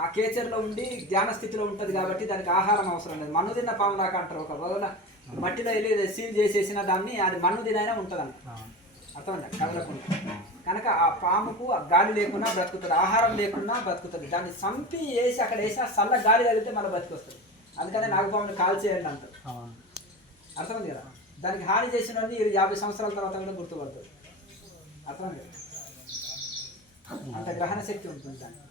ఆ కేచర్లో ఉండి ధ్యాన స్థితిలో ఉంటుంది కాబట్టి దానికి ఆహారం అవసరం లేదు. మన్ను తిన్న పాము దాకా అంటారు. ఒక రోజున మట్టిలో వెళ్ళి సీల్ చేసేసిన దాన్ని అది మన్ను తినైనా ఉంటుంది అంట, అర్థమైందా, కదలకుండా. కనుక ఆ పాముకు గాలి లేకున్నా బ్రతుకుతుంది, ఆహారం లేకున్నా బ్రతుకుతుంది. దాన్ని చంపి వేసి అక్కడ వేసి చల్ల గాలి తగిలితే మళ్ళీ బతికొస్తుంది. అందుకనే నాగుపాముని కాల్చేయండి అంటారు, అర్థమైంది కదా. దానికి హాని చేసిన 50 సంవత్సరాల తర్వాత కూడా గుర్తుపడుతుంది, అర్థమైంది కదా. అంత గ్రహణ శక్తి ఉంటుంది దానికి.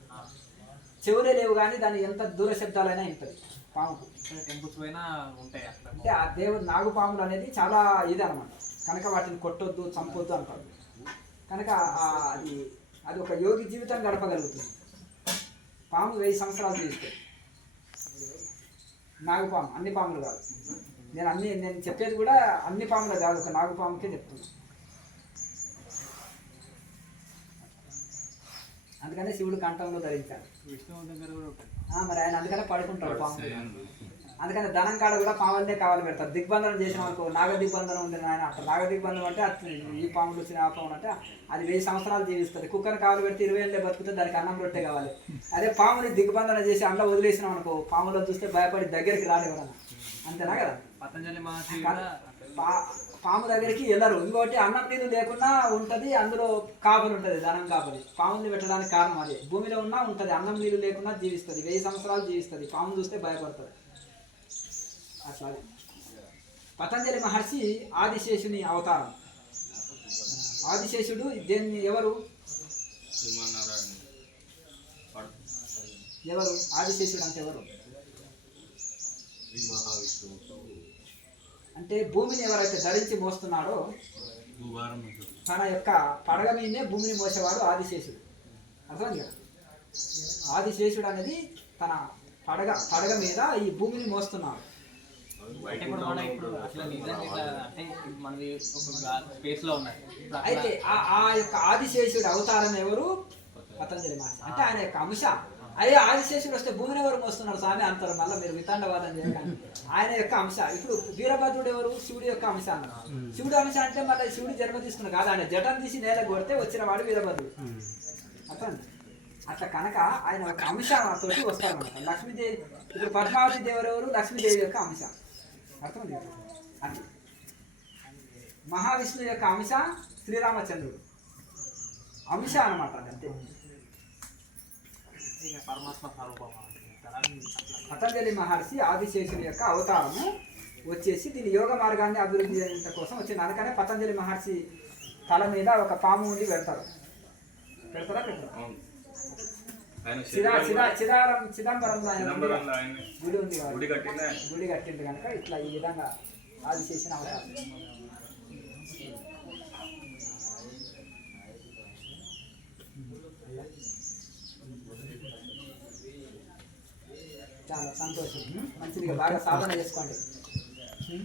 చెవులే లేవు కానీ దాని ఎంత దూర శబ్దాలైనా ఉంటుంది పాముకు. టెంపుల్స్ పైన ఉంటాయి అంటే ఆ దేవుడు నాగుపాములు అనేది చాలా ఇది అనమాట. కనుక వాటిని కొట్టొద్దు, చంపొద్దు అంటారు. కనుక అది ఒక యోగి జీవితం గడపగలుగుతుంది. పాము 1000 సంవత్సరాలు తీస్తే, నాగుపాము, అన్ని పాములు కాదు. నేను చెప్పేది కూడా అన్ని పాములు కాదు, ఒక నాగుపాముకే చెప్తున్నాను. అందుకనే శివుడు కంఠంలో ధరించాడు. విష్ణువు దగ్గర కూడా ఉంటుంది. మరి ఆయన అందుకనే పడుకుంటాడు పాము. అందుకని ధనం కాడ కూడా పాములనే కావాలి పెడతారు. దిగ్బంధనం చేసిన అనుకో, నాగ దిగ్బంధనం ఉంది ఆయన. అట్లా నాగ దిగ్బంధనం అంటే ఈ పాములు వచ్చిన ఆ పాములు అంటే అది 1000 సంవత్సరాలు జీవిస్తుంది. కుక్కను కావాలి పెడితే 20 ఏళ్ళే బతుకుతే దానికి అన్నం రొట్టె కావాలి. అదే పాముని దిగ్బంధనం చేసి అందులో వదిలేసినాం అనుకో, పాములో చూస్తే భయపడి దగ్గరికి రానివ్వరన్న. అంతేనా కదా? పతంజలి మహర్షి పాము దగ్గరికి వెళ్ళరు. ఇంకోటి అన్నం నీళ్ళు లేకుండా ఉంటుంది, అందులో కాపలు ఉంటుంది, ధనం కాపలి. పాముని పెట్టడానికి కారణం అదే. భూమిలో ఉన్నా ఉంటుంది, అన్నం నీళ్ళు లేకుండా జీవిస్తుంది, 1000 సంవత్సరాలు జీవిస్తుంది. పాము చూస్తే భయపడుతుంది. అట్లా పతంజలి మహర్షి ఆదిశేషుని అవతారం. ఆదిశేషుడు దేన్ని ఎవరు ఆదిశేషుడు అంటే ఎవరు అంటే భూమిని ఎవరైతే ధరించి మోస్తున్నాడో తన యొక్క పడగ మీదనే భూమిని మోసేవాడు ఆదిశేషుడు. అర్థమైంది కదా? ఆదిశేషుడు అనేది తన పడగ మీద ఈ భూమిని మోస్తున్నాడు. అంటే ఇప్పుడు మన ఇప్పుడు అసలు నిజంగా ఇట్లా అంటే మనది ఒక స్పేస్ లో ఉన్నాయి. అయితే ఆ యొక్క ఆదిశేషుడు అవతారం ఎవరు? పతంజలి మహర్షి. అంటే ఆయన యొక్క అంశ. అయ్యే ఆదిశేషుడు వస్తే భూమిని ఎవరు మోస్తున్నారు స్వామి అంటారు. మళ్ళీ మీరు వితండవాదం చేయకండి. ఆయన యొక్క అంశ. ఇప్పుడు వీరభద్రుడు ఎవరు? శివుడి యొక్క అంశ అన్నారు. శివుడి అంశ అంటే మళ్ళీ శివుడి జన్మ తీసుకున్నాడు కాదు, ఆయన జటం తీసి నేల కొడితే వచ్చిన వాడు వీరభద్రుడు. అర్థం? అట్లా కనుక ఆయన ఒక అంశతోటి వస్తారన్నమాట. లక్ష్మీదేవి ఇప్పుడు పద్మావతి దేవరు ఎవరు? లక్ష్మీదేవి యొక్క అంశ. అర్థం? అట్లా మహావిష్ణువు యొక్క అంశ శ్రీరామచంద్రుడు అంశ అన్నమాట. అంతే. పరమాత్మ స్వరూపం. పతంజలి మహర్షి ఆదిశేషుని యొక్క అవతారము వచ్చేసి దీని యోగ మార్గాన్ని అభివృద్ధి చేయడం కోసం వచ్చింది. అందుకనే పతంజలి మహర్షి తల మీద ఒక పాము ఉండి పెడతారా? చిదంబరంలో గుడి ఉంది, గుడి కట్టింది కనుక ఇట్లా ఈ విధంగా ఆదిశేషుని అవతారం. చాలా సంతోషం. మంచిదిగా బాగా సాధన చేసుకోండి.